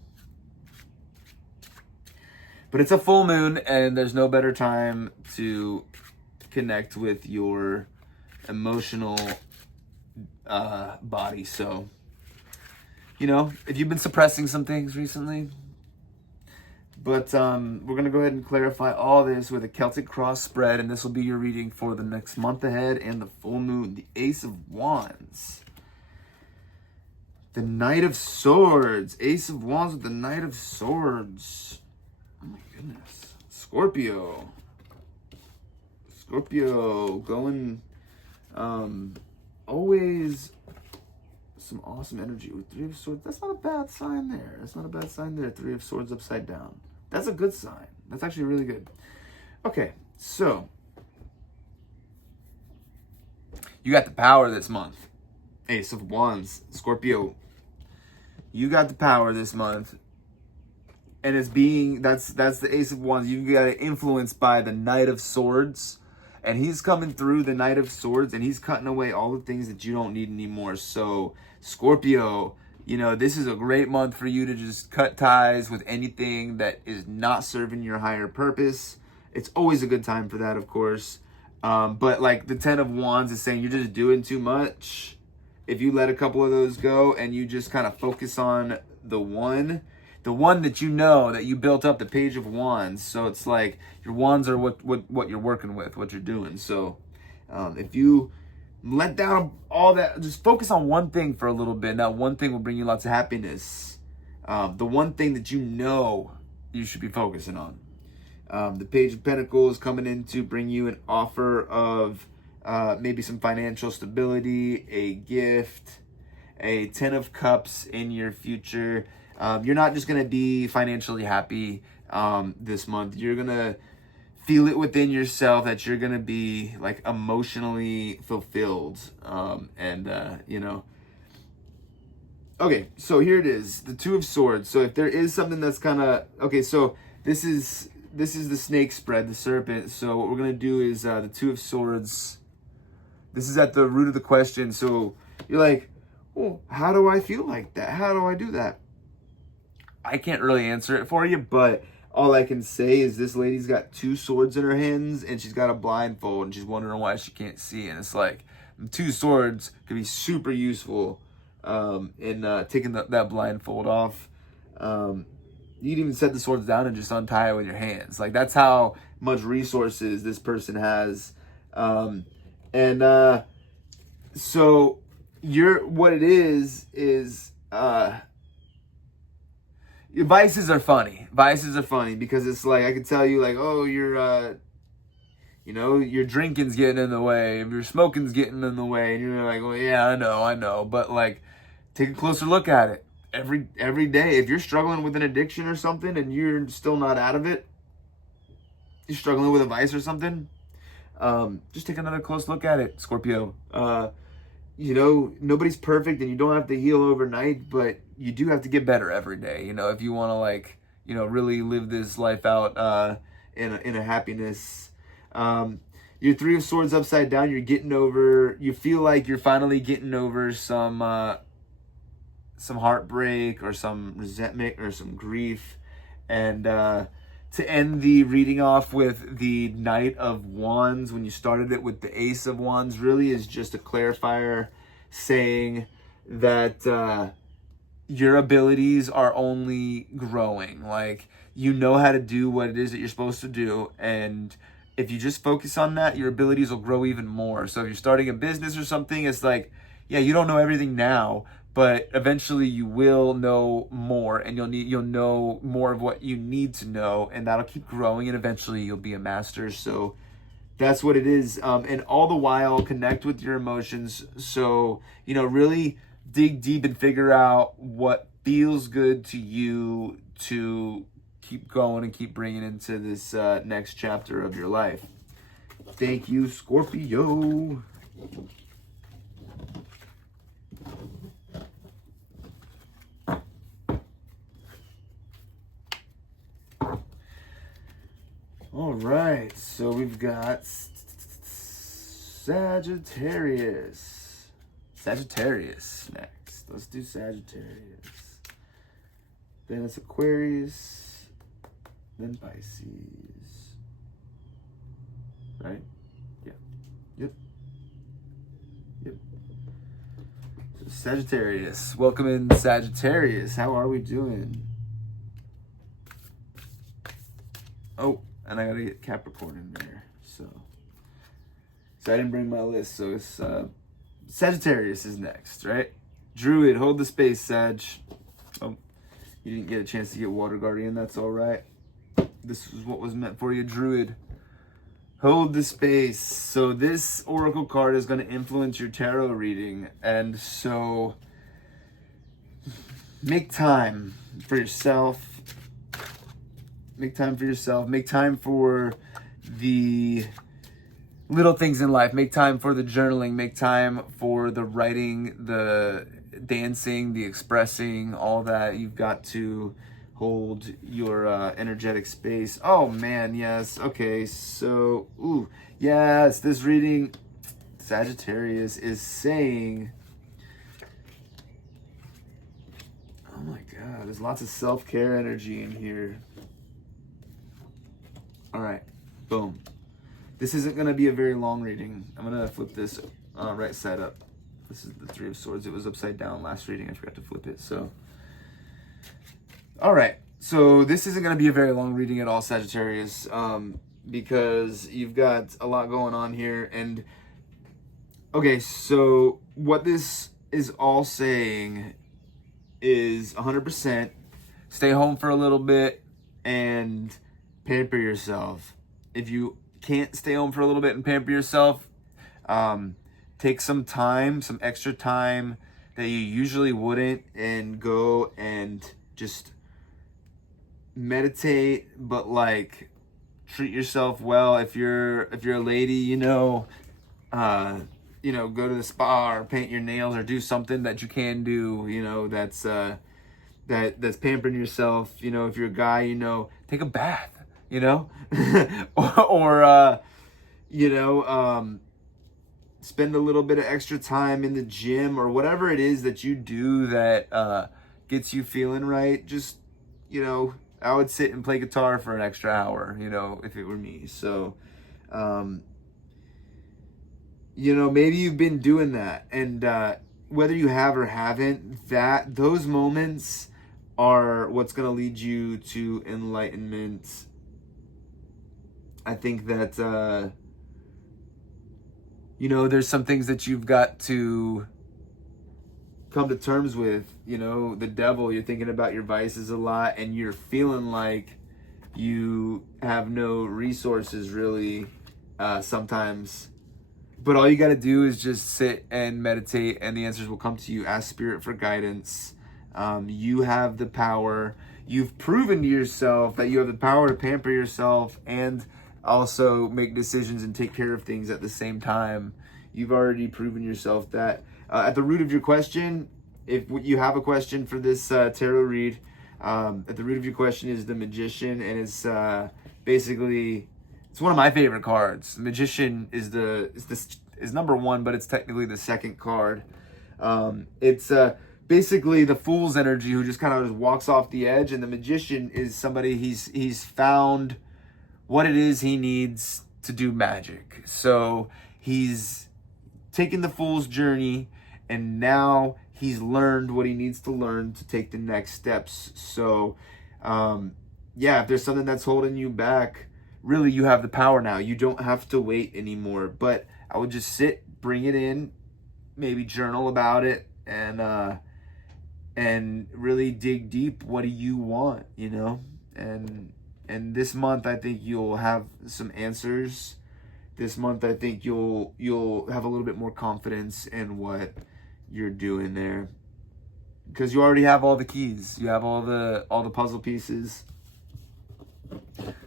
but it's a full moon, and there's no better time to connect with your emotional body. So if you've been suppressing some things recently. But we're going to go ahead and clarify all this with a Celtic cross spread, and this will be your reading for the next month ahead and the full moon. The Ace of Wands. The Knight of Swords. Ace of Wands with the Knight of Swords. Oh my goodness. Scorpio. Scorpio going always some awesome energy with Three of Swords. That's not a bad sign there. That's not a bad sign there. Three of Swords upside down. That's a good sign. That's actually really good. Okay, so you got the power this month. Ace of Wands, Scorpio. You got the power this month. And it's that's the Ace of Wands. You got it influenced by the Knight of Swords. And he's coming through the Knight of Swords, and he's cutting away all the things that you don't need anymore. So, Scorpio, this is a great month for you to just cut ties with anything that is not serving your higher purpose. It's always a good time for that, of course. But like the 10 of Wands is saying, you're just doing too much. If you let a couple of those go and you just kind of focus on the one that that you built up, the Page of Wands. So it's like your wands are what you're working with, what you're doing. So if you let down all that, just focus on one thing for a little bit. Now, one thing will bring you lots of happiness. The one thing that you should be focusing on. The Page of Pentacles coming in to bring you an offer of maybe some financial stability, a gift, a 10 of Cups in your future. You're not just going to be financially happy this month. You're going to feel it within yourself that you're going to be like emotionally fulfilled. Okay, so here it is. The Two of Swords. So if there is something that's kind of... Okay, so this is the snake spread, the serpent. So what we're going to do is the Two of Swords. This is at the root of the question. So you're like, well, how do I feel like that? How do I do that? I can't really answer it for you, but all I can say is this lady's got two swords in her hands, and she's got a blindfold, and she's wondering why she can't see. And it's like, two swords could be super useful in taking that blindfold off. You can even set the swords down and just untie it with your hands. Like, that's how much resources this person has. So what it is vices are funny. Vices are funny because it's like, I could tell you like, oh, your drinking's getting in the way, if your smoking's getting in the way, and you're like, well, yeah, I know. But like, take a closer look at it. Every day, if you're struggling with an addiction or something and you're still not out of it, you're struggling with a vice or something, just take another close look at it, Scorpio. Nobody's perfect and you don't have to heal overnight, but you do have to get better every day, if you want to really live this life out in a happiness. Your Three of Swords upside down, you feel like you're finally getting over some heartbreak or some resentment or some grief. And to end the reading off with the Knight of Wands, when you started it with the Ace of Wands, really is just a clarifier saying that your abilities are only growing. Like, you know how to do what it is that you're supposed to do, and if you just focus on that, your abilities will grow even more. So if you're starting a business or something, it's like, yeah, you don't know everything now, but eventually you will know more, and you'll know more of what you need to know, and that'll keep growing, and eventually you'll be a master. So that's what it is. And all the while, connect with your emotions. So, really dig deep and figure out what feels good to you to keep going and keep bringing into this next chapter of your life. Thank you, Scorpio. All right, so we've got Sagittarius. Sagittarius next. Let's do Sagittarius. Then it's Aquarius. Then Pisces. Right? Yeah. Yep. So Sagittarius. Welcome in, Sagittarius. How are we doing? Oh, and I gotta get Capricorn in there. So I didn't bring my list. So it's Sagittarius is next, right? Druid, hold the space, Sag. Oh, you didn't get a chance to get Water Guardian. That's all right. This is what was meant for you, Druid. Hold the space. So this oracle card is going to influence your tarot reading. And so make time for yourself. Make time for yourself. Make time for the little things in life. Make time for the journaling. Make time for the writing, the dancing, the expressing, all that. You've got to hold your energetic space. Oh man, yes. Okay, so yes, this reading, Sagittarius, is saying, oh my god, there's lots of self-care energy in here. All right, boom. This isn't going to be a very long reading. I'm going to flip this right side up. This is the Three of Swords. It was upside down last reading. I forgot to flip it. So, all right. So this isn't going to be a very long reading at all, Sagittarius, because you've got a lot going on here. And, okay, so what this is all saying is 100% stay home for a little bit and pamper yourself. If you can't stay home for a little bit and pamper yourself, take some time, some extra time that you usually wouldn't, and go and just meditate, but like treat yourself well. If you're a lady, go to the spa or paint your nails or do something that you can do, that's pampering yourself. If you're a guy, take a bath, or spend a little bit of extra time in the gym or whatever it is that you do that gets you feeling right. Just, I would sit and play guitar for an extra hour, if it were me. So, maybe you've been doing that, and whether you have or haven't, those moments are what's going to lead you to enlightenment. I think that, there's some things that you've got to come to terms with. The devil, you're thinking about your vices a lot, and you're feeling like you have no resources really sometimes. But all you got to do is just sit and meditate, and the answers will come to you. Ask Spirit for guidance. You have the power. You've proven to yourself that you have the power to pamper yourself and also make decisions and take care of things at the same time. You've already proven yourself that. At the root of your question, if you have a question for this tarot read, at the root of your question is the Magician, and it's basically, it's one of my favorite cards. The Magician is number one, but it's technically the second card. It's basically the Fool's energy who just kind of just walks off the edge, and the Magician is somebody he's found what it is he needs to do magic. So he's taken the Fool's journey, and now he's learned what he needs to learn to take the next steps. So, if there's something that's holding you back, really you have the power now. You don't have to wait anymore. But I would just sit, bring it in, maybe journal about it, and really dig deep. What do you want, And this month, I think you'll have some answers. This month, I think you'll have a little bit more confidence in what you're doing there, because you already have all the keys. You have all the puzzle pieces.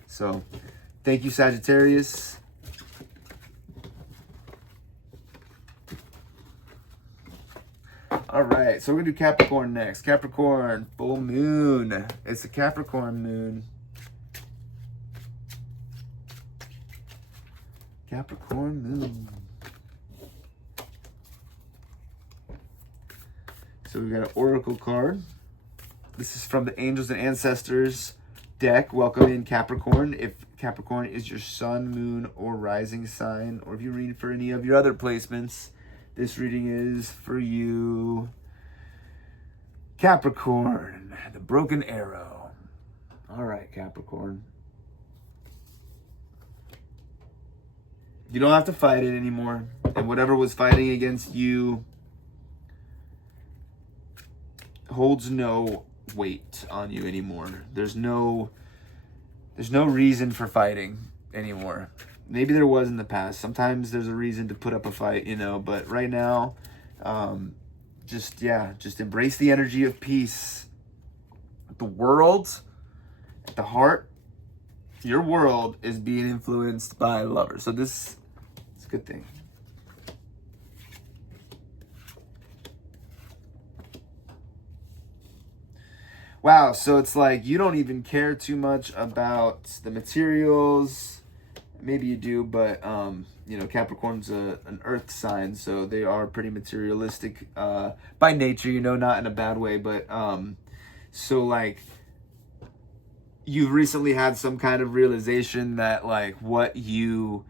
So, thank you, Sagittarius. All right, so we're gonna do Capricorn next. Capricorn, full moon. It's a Capricorn moon. Capricorn moon. So we've got an oracle card. This is from the Angels and Ancestors deck. Welcome in, Capricorn. If Capricorn is your sun, moon, or rising sign, or if you read for any of your other placements, this reading is for you. Capricorn, the broken arrow. All right, Capricorn. You don't have to fight it anymore. And whatever was fighting against you holds no weight on you anymore. There's no reason for fighting anymore. Maybe there was in the past. Sometimes there's a reason to put up a fight, you know, but right now, just embrace the energy of peace. The world, at the heart, your world is being influenced by lovers. So this is a good thing. Wow, so it's like you don't even care too much about the materials. Maybe you do, but you know, Capricorn's an earth sign, so they are pretty materialistic by nature, you know, not in a bad way, but so like you've recently had some kind of realization that like what you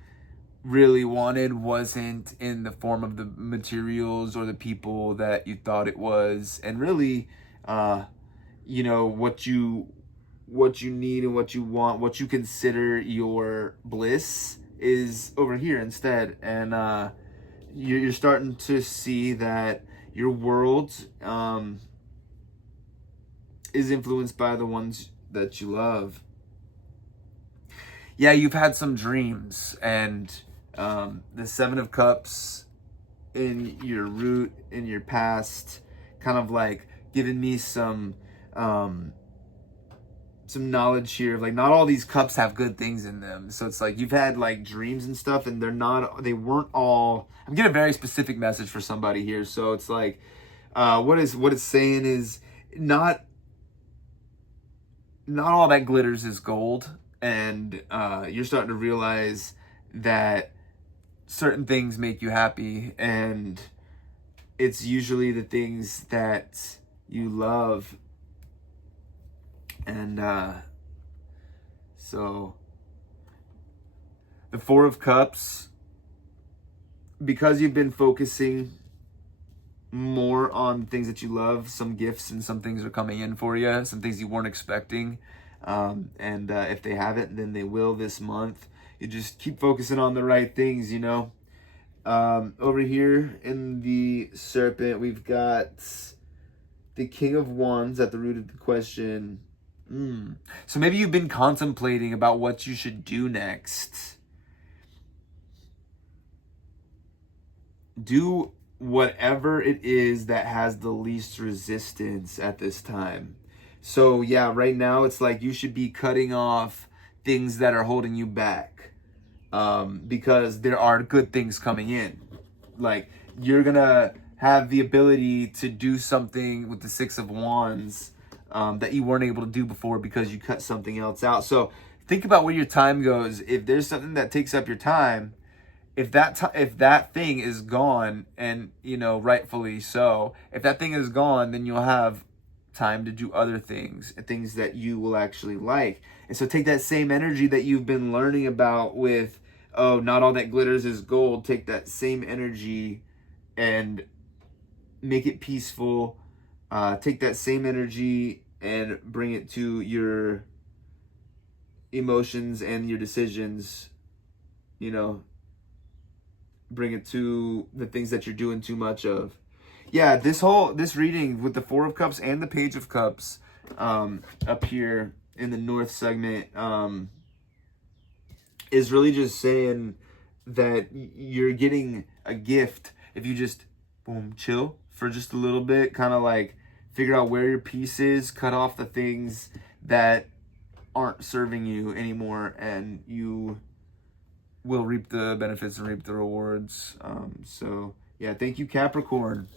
really wanted wasn't in the form of the materials or the people that you thought it was, and really you know, what you need and what you want, what you consider your bliss is over here instead. And you're starting to see that your world is influenced by the ones that you love. Yeah, you've had some dreams, and the Seven of Cups in your root, in your past, kind of like giving me some knowledge here of like not all these cups have good things in them. So it's like you've had like dreams and stuff, and they weren't all. I'm getting a very specific message for somebody here. So it's like what it's saying is not all that glitters is gold, and you're starting to realize that certain things make you happy, and it's usually the things that you love. And so the Four of Cups, because you've been focusing more on things that you love, some gifts and some things are coming in for you, some things you weren't expecting. And if they haven't, then they will this month. You just keep focusing on the right things, you know. Over here in the Serpent, we've got the King of Wands at the root of the question. So maybe you've been contemplating about what you should do next. Do whatever it is that has the least resistance at this time. So yeah, right now it's like you should be cutting off things that are holding you back, because there are good things coming in. Like you're gonna have the ability to do something with the Six of Wands that you weren't able to do before because you cut something else out. So think about where your time goes. If there's something that takes up your time, if that thing is gone, and you know, rightfully so, if that thing is gone, then you'll have time to do other things that you will actually like. And so take that same energy that you've been learning about with, oh, not all that glitters is gold. Take that same energy and make it peaceful. Take that same energy and bring it to your emotions and your decisions, you know, bring it to the things that you're doing too much of. Yeah, this reading with the Four of Cups and the Page of Cups up here in the North segment is really just saying that you're getting a gift if you just chill for just a little bit, kind of like figure out where your peace is, cut off the things that aren't serving you anymore, and you will reap the benefits and reap the rewards. So yeah, thank you, Capricorn.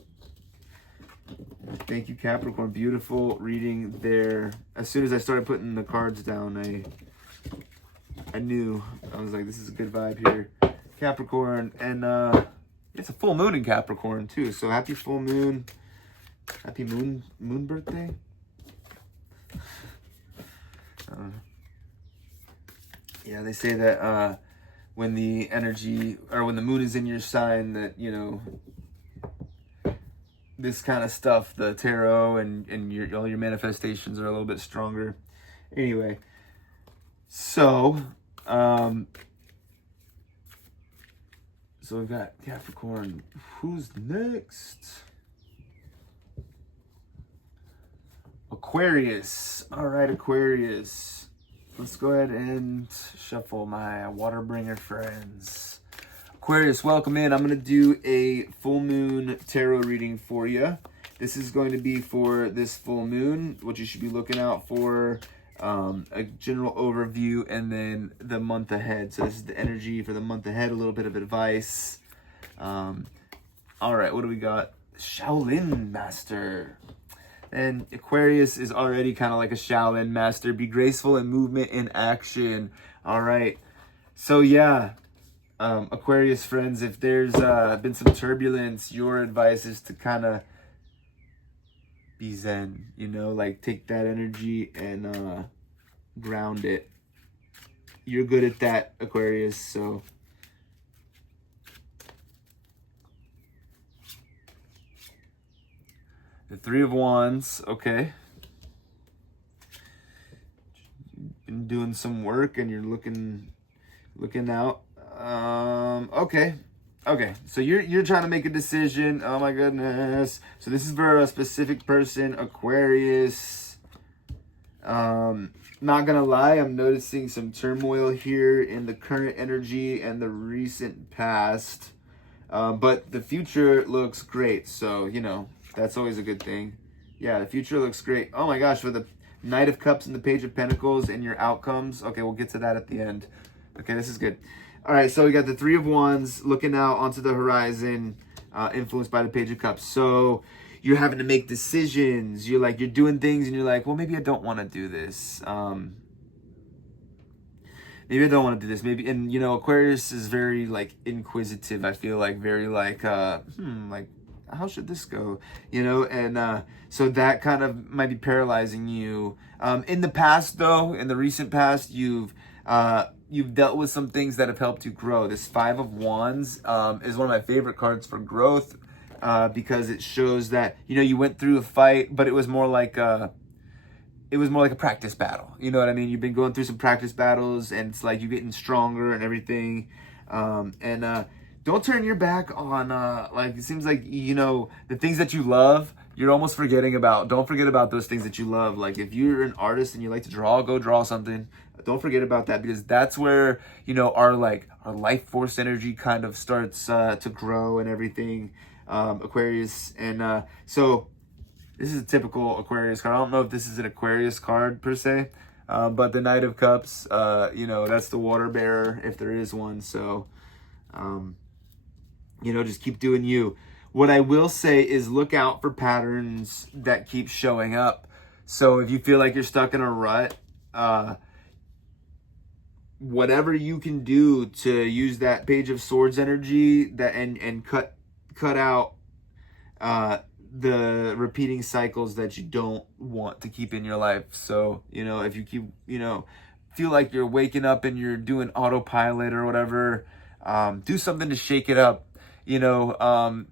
Thank you, Capricorn. Beautiful reading there. As soon as I started putting the cards down, I knew. I was like, this is a good vibe here. Capricorn, and it's a full moon in Capricorn too. So happy full moon. Happy moon birthday. Yeah, they say that when the energy, or when the moon is in your sign, that, you know, this kind of stuff, the tarot and all your manifestations are a little bit stronger. Anyway, so so we've got Capricorn. Who's next? Aquarius. All right, Aquarius. Let's go ahead and shuffle my water bringer friends. Aquarius, welcome in. I'm going to do a full moon tarot reading for you. This is going to be for this full moon, what you should be looking out for, a general overview, and then the month ahead. So this is the energy for the month ahead, a little bit of advice. All right, what do we got? Shaolin Master. And Aquarius is already kind of like a Shaolin Master. Be graceful in movement and action. All right. So yeah, Aquarius friends, if there's been some turbulence, your advice is to kind of be zen, you know, like take that energy and ground it. You're good at that, Aquarius, so. The Three of Wands, okay. Been doing some work and you're looking out. Okay. So you're trying to make a decision. Oh my goodness. So this is for a specific person, Aquarius. Not gonna lie, I'm noticing some turmoil here in the current energy and the recent past. But the future looks great. So, you know, that's always a good thing. Yeah, the future looks great. Oh my gosh, for the Knight of Cups and the Page of Pentacles and your outcomes. Okay, we'll get to that at the end. Okay, this is good. All right, so we got the Three of Wands looking out onto the horizon, influenced by the Page of Cups. So you're having to make decisions. You're doing things and you're like, well, maybe I don't want to do this. Maybe I don't want to do this. Maybe, and you know, Aquarius is very like inquisitive. I feel like very like, like, how should this go? You know, and so that kind of might be paralyzing you. In the past, though, in the recent past, you've dealt with some things that have helped you grow. This Five of Wands is one of my favorite cards for growth because it shows that, you know, you went through a fight, but it was more like a practice battle. You know what I mean? You've been going through some practice battles and it's like you're getting stronger and everything. Don't turn your back on, like, it seems like, you know, the things that you love, you're almost forgetting about. Don't forget about those things that you love. Like, if you're an artist and you like to draw, go draw something. Don't forget about that, because that's where, you know, our life force energy kind of starts to grow and everything, Aquarius. And so this is a typical Aquarius card. I don't know if this is an Aquarius card per se, but the Knight of Cups, you know, that's the water bearer if there is one. So, you know, just keep doing you. What I will say is look out for patterns that keep showing up. So if you feel like you're stuck in a rut, whatever you can do to use that Page of Swords energy that and cut out the repeating cycles that you don't want to keep in your life. So, you know, if you keep, you know, feel like you're waking up and you're doing autopilot or whatever, do something to shake it up. You know,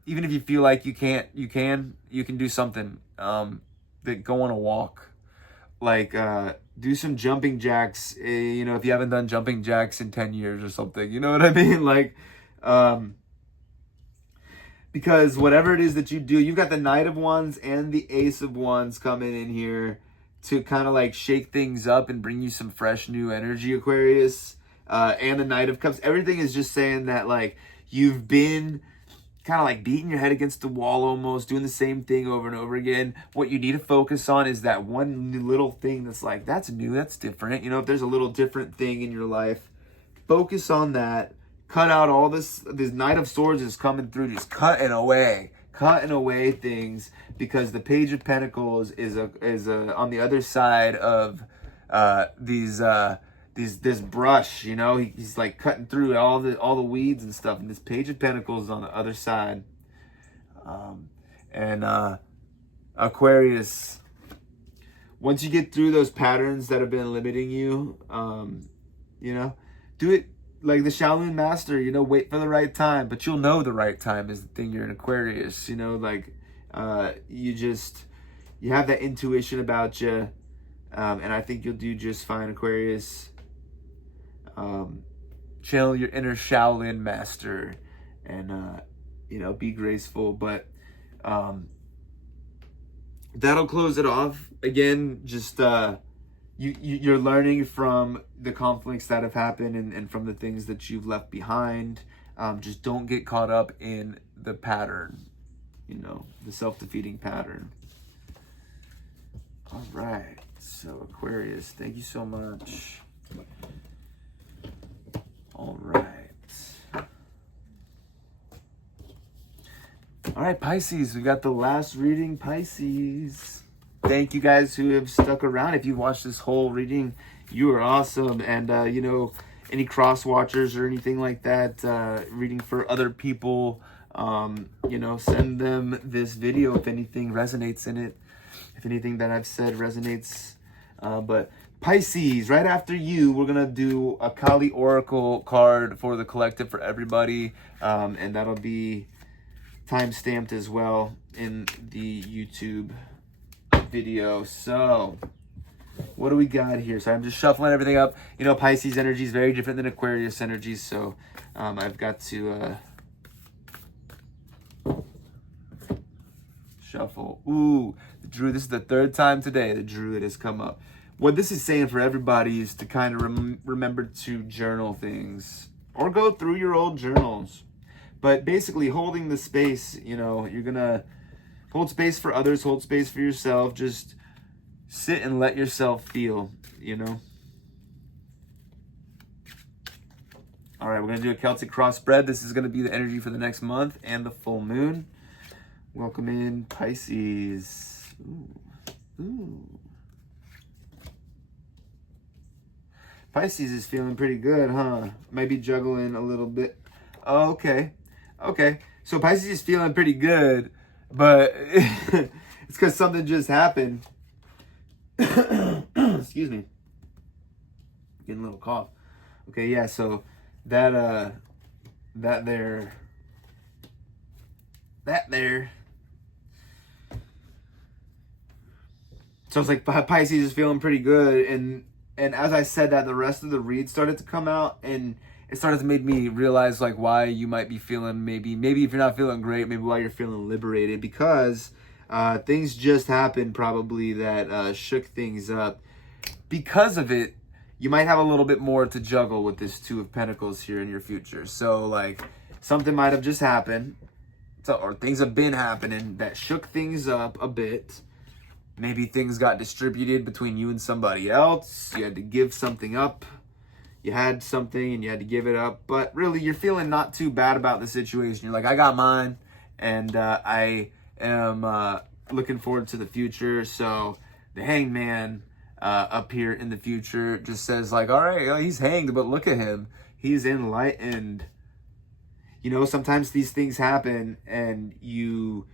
even if you feel like you can do something. That go on a walk, like do some jumping jacks. You know, if you haven't done jumping jacks in 10 years or something, you know what I mean? Like, because whatever it is that you do, you've got the Knight of Wands and the Ace of Wands coming in here to kind of like shake things up and bring you some fresh new energy, Aquarius. And the Knight of Cups. Everything is just saying that, like, you've been kind of like beating your head against the wall almost, doing the same thing over and over again. What you need to focus on is that one little thing that's like, that's new, that's different. You know, if there's a little different thing in your life, focus on that. Cut out all this Knight of Swords is coming through, just cutting away things, because the Page of Pentacles is on the other side of this brush, you know. He's like cutting through all the weeds and stuff, and this Page of Pentacles is on the other side. Aquarius, once you get through those patterns that have been limiting you, you know, do it like the Shaolin Master, you know, wait for the right time. But you'll know the right time is the thing. You're an Aquarius, you know, like, You have that intuition about you, and I think you'll do just fine, Aquarius. Channel your inner Shaolin master, and be graceful. But that'll close it off. Again, just you're learning from the conflicts that have happened and from the things that you've left behind. Just don't get caught up in the pattern, the self-defeating pattern. All right, so Aquarius, thank you so much. All right. All right, Pisces, we got the last reading, Pisces. Thank you guys who have stuck around. If you've watched this whole reading, you are awesome. And, any cross watchers or anything like that, reading for other people, send them this video if anything resonates in it. If anything that I've said resonates. But Pisces, right after you, we're going to do a Kali Oracle card for the collective for everybody. And that'll be time-stamped as well in the YouTube video. So what do we got here? So I'm just shuffling everything up. Pisces energy is very different than Aquarius energy. So I've got to shuffle. Ooh, the Druid. This is the third time today the Druid has come up. What this is saying for everybody is to kind of remember to journal things or go through your old journals. But basically holding the space, you're going to hold space for others, hold space for yourself. Just sit and let yourself feel, All right, we're going to do a Celtic cross spread. This is going to be the energy for the next month and the full moon. Welcome in, Pisces. Ooh. Pisces is feeling pretty good, huh? Maybe juggling a little bit. Oh, okay. So Pisces is feeling pretty good, but it's because something just happened. Excuse me. Getting a little cough. Okay, yeah, so that there. So it's like Pisces is feeling pretty good, and as I said that, the rest of the read started to come out, and it started to make me realize like why you might be feeling maybe if you're not feeling great, maybe why you're feeling liberated, because things just happened probably that shook things up. Because of it, you might have a little bit more to juggle with this Two of Pentacles here in your future. So like something might have just happened, or things have been happening that shook things up a bit. Maybe things got distributed between you and somebody else. You had to give something up. You had something and you had to give it up. But really, you're feeling not too bad about the situation. You're like, I got mine. And I am looking forward to the future. So the Hangman up here in the future just says like, all right, he's hanged, but look at him. He's enlightened. Sometimes these things happen and you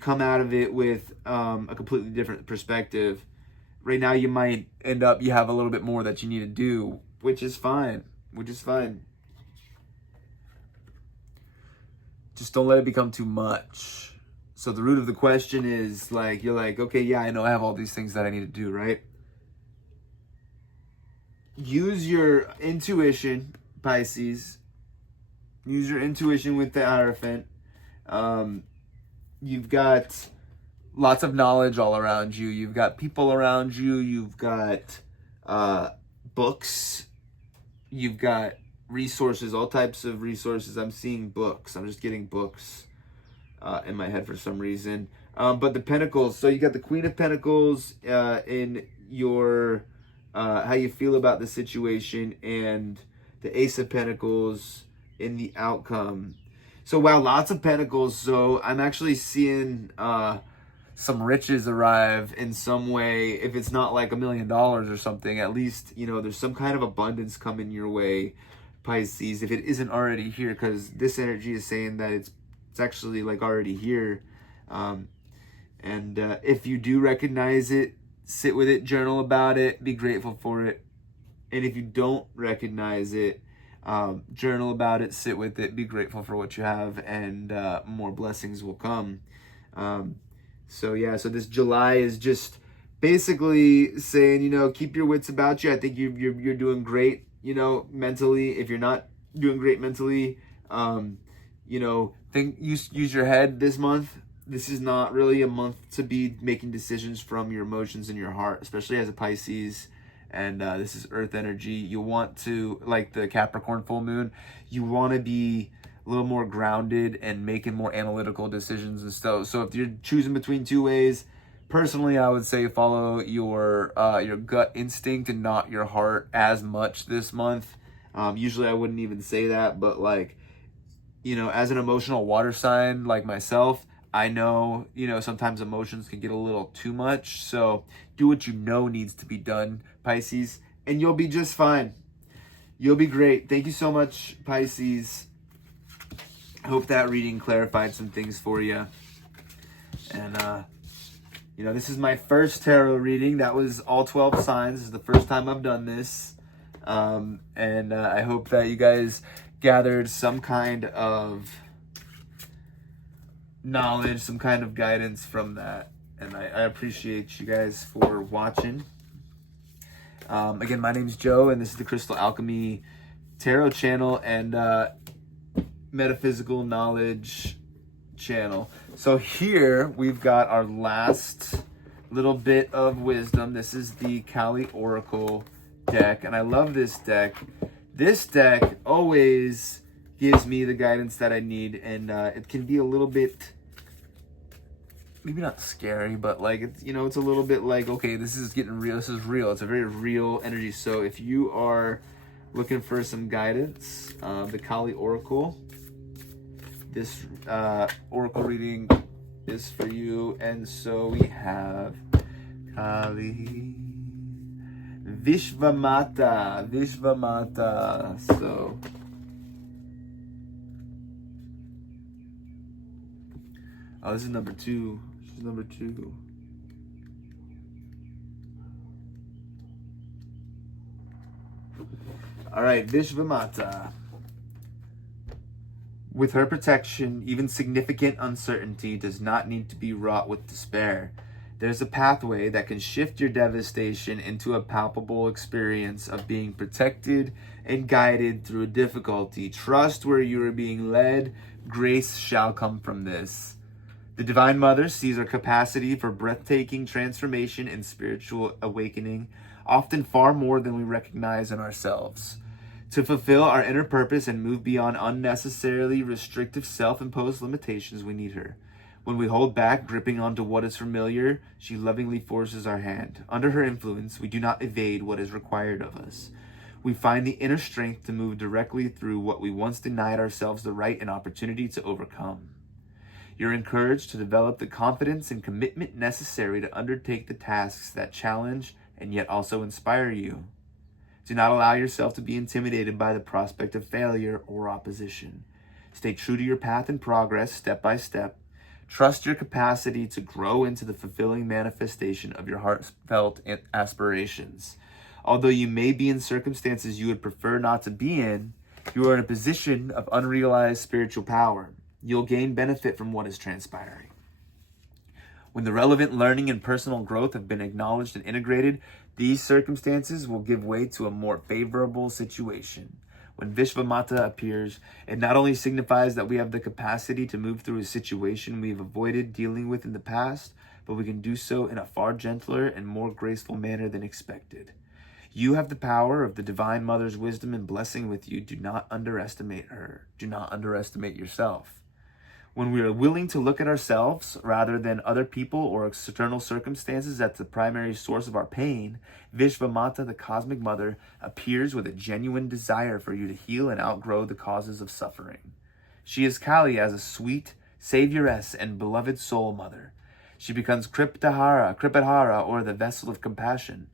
come out of it with a completely different perspective. Right now, you might end up, you have a little bit more that you need to do, which is fine. Just don't let it become too much. So the root of the question is like, you're like, okay, yeah, I know I have all these things that I need to do, right? Use your intuition, Pisces. Use your intuition with the Hierophant. You've got lots of knowledge all around you. You've got people around you. You've got books. You've got resources, all types of resources. I'm seeing books. I'm just getting books in my head for some reason. But the Pentacles. So you got the Queen of Pentacles in your how you feel about the situation, and the Ace of Pentacles in the outcome. So wow, lots of Pentacles. So I'm actually seeing some riches arrive in some way. If it's not like $1 million or something, at least, there's some kind of abundance coming your way, Pisces, if it isn't already here, because this energy is saying that it's actually like already here. And if you do recognize it, sit with it, journal about it, be grateful for it. And if you don't recognize it, journal about it, sit with it, be grateful for what you have, and more blessings will come. So yeah, so this July is just basically saying, keep your wits about you. I think you're doing great, mentally. If you're not doing great mentally, think use your head this month. This is not really a month to be making decisions from your emotions and your heart, especially as a Pisces. And this is Earth energy. You want to, like the Capricorn full moon, you want to be a little more grounded and making more analytical decisions and stuff. So if you're choosing between two ways, personally, I would say follow your gut instinct and not your heart as much this month. Usually I wouldn't even say that, but like, as an emotional water sign like myself, I know, sometimes emotions can get a little too much. So do what you know needs to be done, Pisces, and you'll be just fine. You'll be great. Thank you so much, Pisces. I hope that reading clarified some things for you. And, this is my first tarot reading. That was all 12 signs. This is the first time I've done this. And I hope that you guys gathered some kind of knowledge, some kind of guidance from that. And I appreciate you guys for watching. Again, my name's Joe, and this is the Crystal Alchemy Tarot channel and Metaphysical Knowledge channel. So here we've got our last little bit of wisdom. This is the Kali Oracle deck, and I love this deck. This deck always gives me the guidance that I need, and it can be a little bit, maybe not scary, but like it's it's a little bit like, okay, this is getting real. This is real. It's a very real energy. So if you are looking for some guidance, the Kali Oracle, this oracle reading is for you. And so we have Kali Vishvamata. So this is number 2. This is number 2. All right, Vishvamata. With her protection, even significant uncertainty does not need to be wrought with despair. There's a pathway that can shift your devastation into a palpable experience of being protected and guided through a difficulty. Trust where you are being led. Grace shall come from this. The Divine Mother sees our capacity for breathtaking transformation and spiritual awakening, often far more than we recognize in ourselves. To fulfill our inner purpose and move beyond unnecessarily restrictive self-imposed limitations, we need her. When we hold back, gripping onto what is familiar, she lovingly forces our hand. Under her influence, we do not evade what is required of us. We find the inner strength to move directly through what we once denied ourselves the right and opportunity to overcome. You're encouraged to develop the confidence and commitment necessary to undertake the tasks that challenge and yet also inspire you. Do not allow yourself to be intimidated by the prospect of failure or opposition. Stay true to your path and progress step by step. Trust your capacity to grow into the fulfilling manifestation of your heartfelt aspirations. Although you may be in circumstances you would prefer not to be in, you are in a position of unrealized spiritual power. You'll gain benefit from what is transpiring. When the relevant learning and personal growth have been acknowledged and integrated, these circumstances will give way to a more favorable situation. When Vishvamata appears, it not only signifies that we have the capacity to move through a situation we've avoided dealing with in the past, but we can do so in a far gentler and more graceful manner than expected. You have the power of the Divine Mother's wisdom and blessing with you. Do not underestimate her. Do not underestimate yourself. When we are willing to look at ourselves rather than other people or external circumstances as the primary source of our pain, Vishvamata, the Cosmic Mother, appears with a genuine desire for you to heal and outgrow the causes of suffering. She is Kali as a sweet, savioress, and beloved soul mother. She becomes Kripatahara, or the vessel of compassion.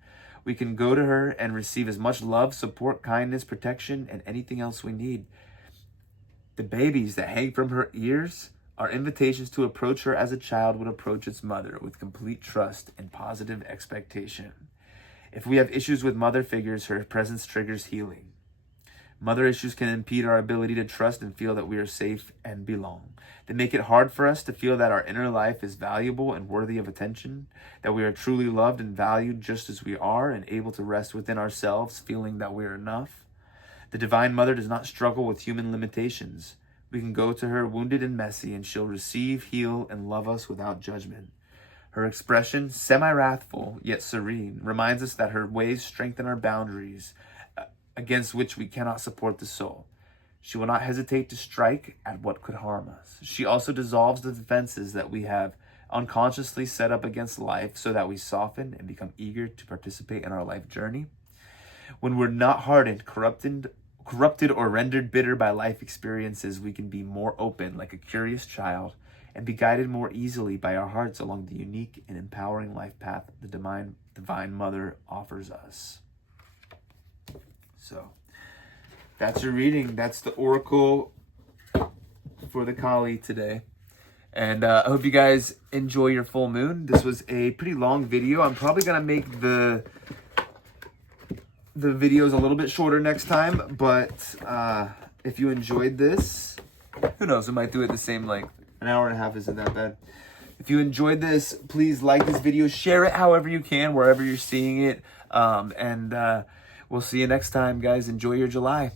We can go to her and receive as much love, support, kindness, protection, and anything else we need. The babies that hang from her ears are invitations to approach her as a child would approach its mother, with complete trust and positive expectation. If we have issues with mother figures, her presence triggers healing. Mother issues can impede our ability to trust and feel that we are safe and belong. They make it hard for us to feel that our inner life is valuable and worthy of attention, that we are truly loved and valued just as we are and able to rest within ourselves, feeling that we are enough. The Divine Mother does not struggle with human limitations. We can go to her wounded and messy, and she'll receive, heal, and love us without judgment. Her expression, semi-wrathful yet serene, reminds us that her ways strengthen our boundaries against which we cannot support the soul. She will not hesitate to strike at what could harm us. She also dissolves the defenses that we have unconsciously set up against life so that we soften and become eager to participate in our life journey. When we're not hardened, corrupted, or rendered bitter by life experiences, we can be more open like a curious child and be guided more easily by our hearts along the unique and empowering life path the Divine Mother offers us. So that's your reading. That's the oracle for the Kali today. And I hope you guys enjoy your full moon. This was a pretty long video. I'm probably going to make the videos a little bit shorter next time. But if you enjoyed this, who knows, I might do it the same length. An hour and a half isn't that bad. If you enjoyed this, please like this video. Share it however you can, wherever you're seeing it. We'll see you next time, guys. Enjoy your July.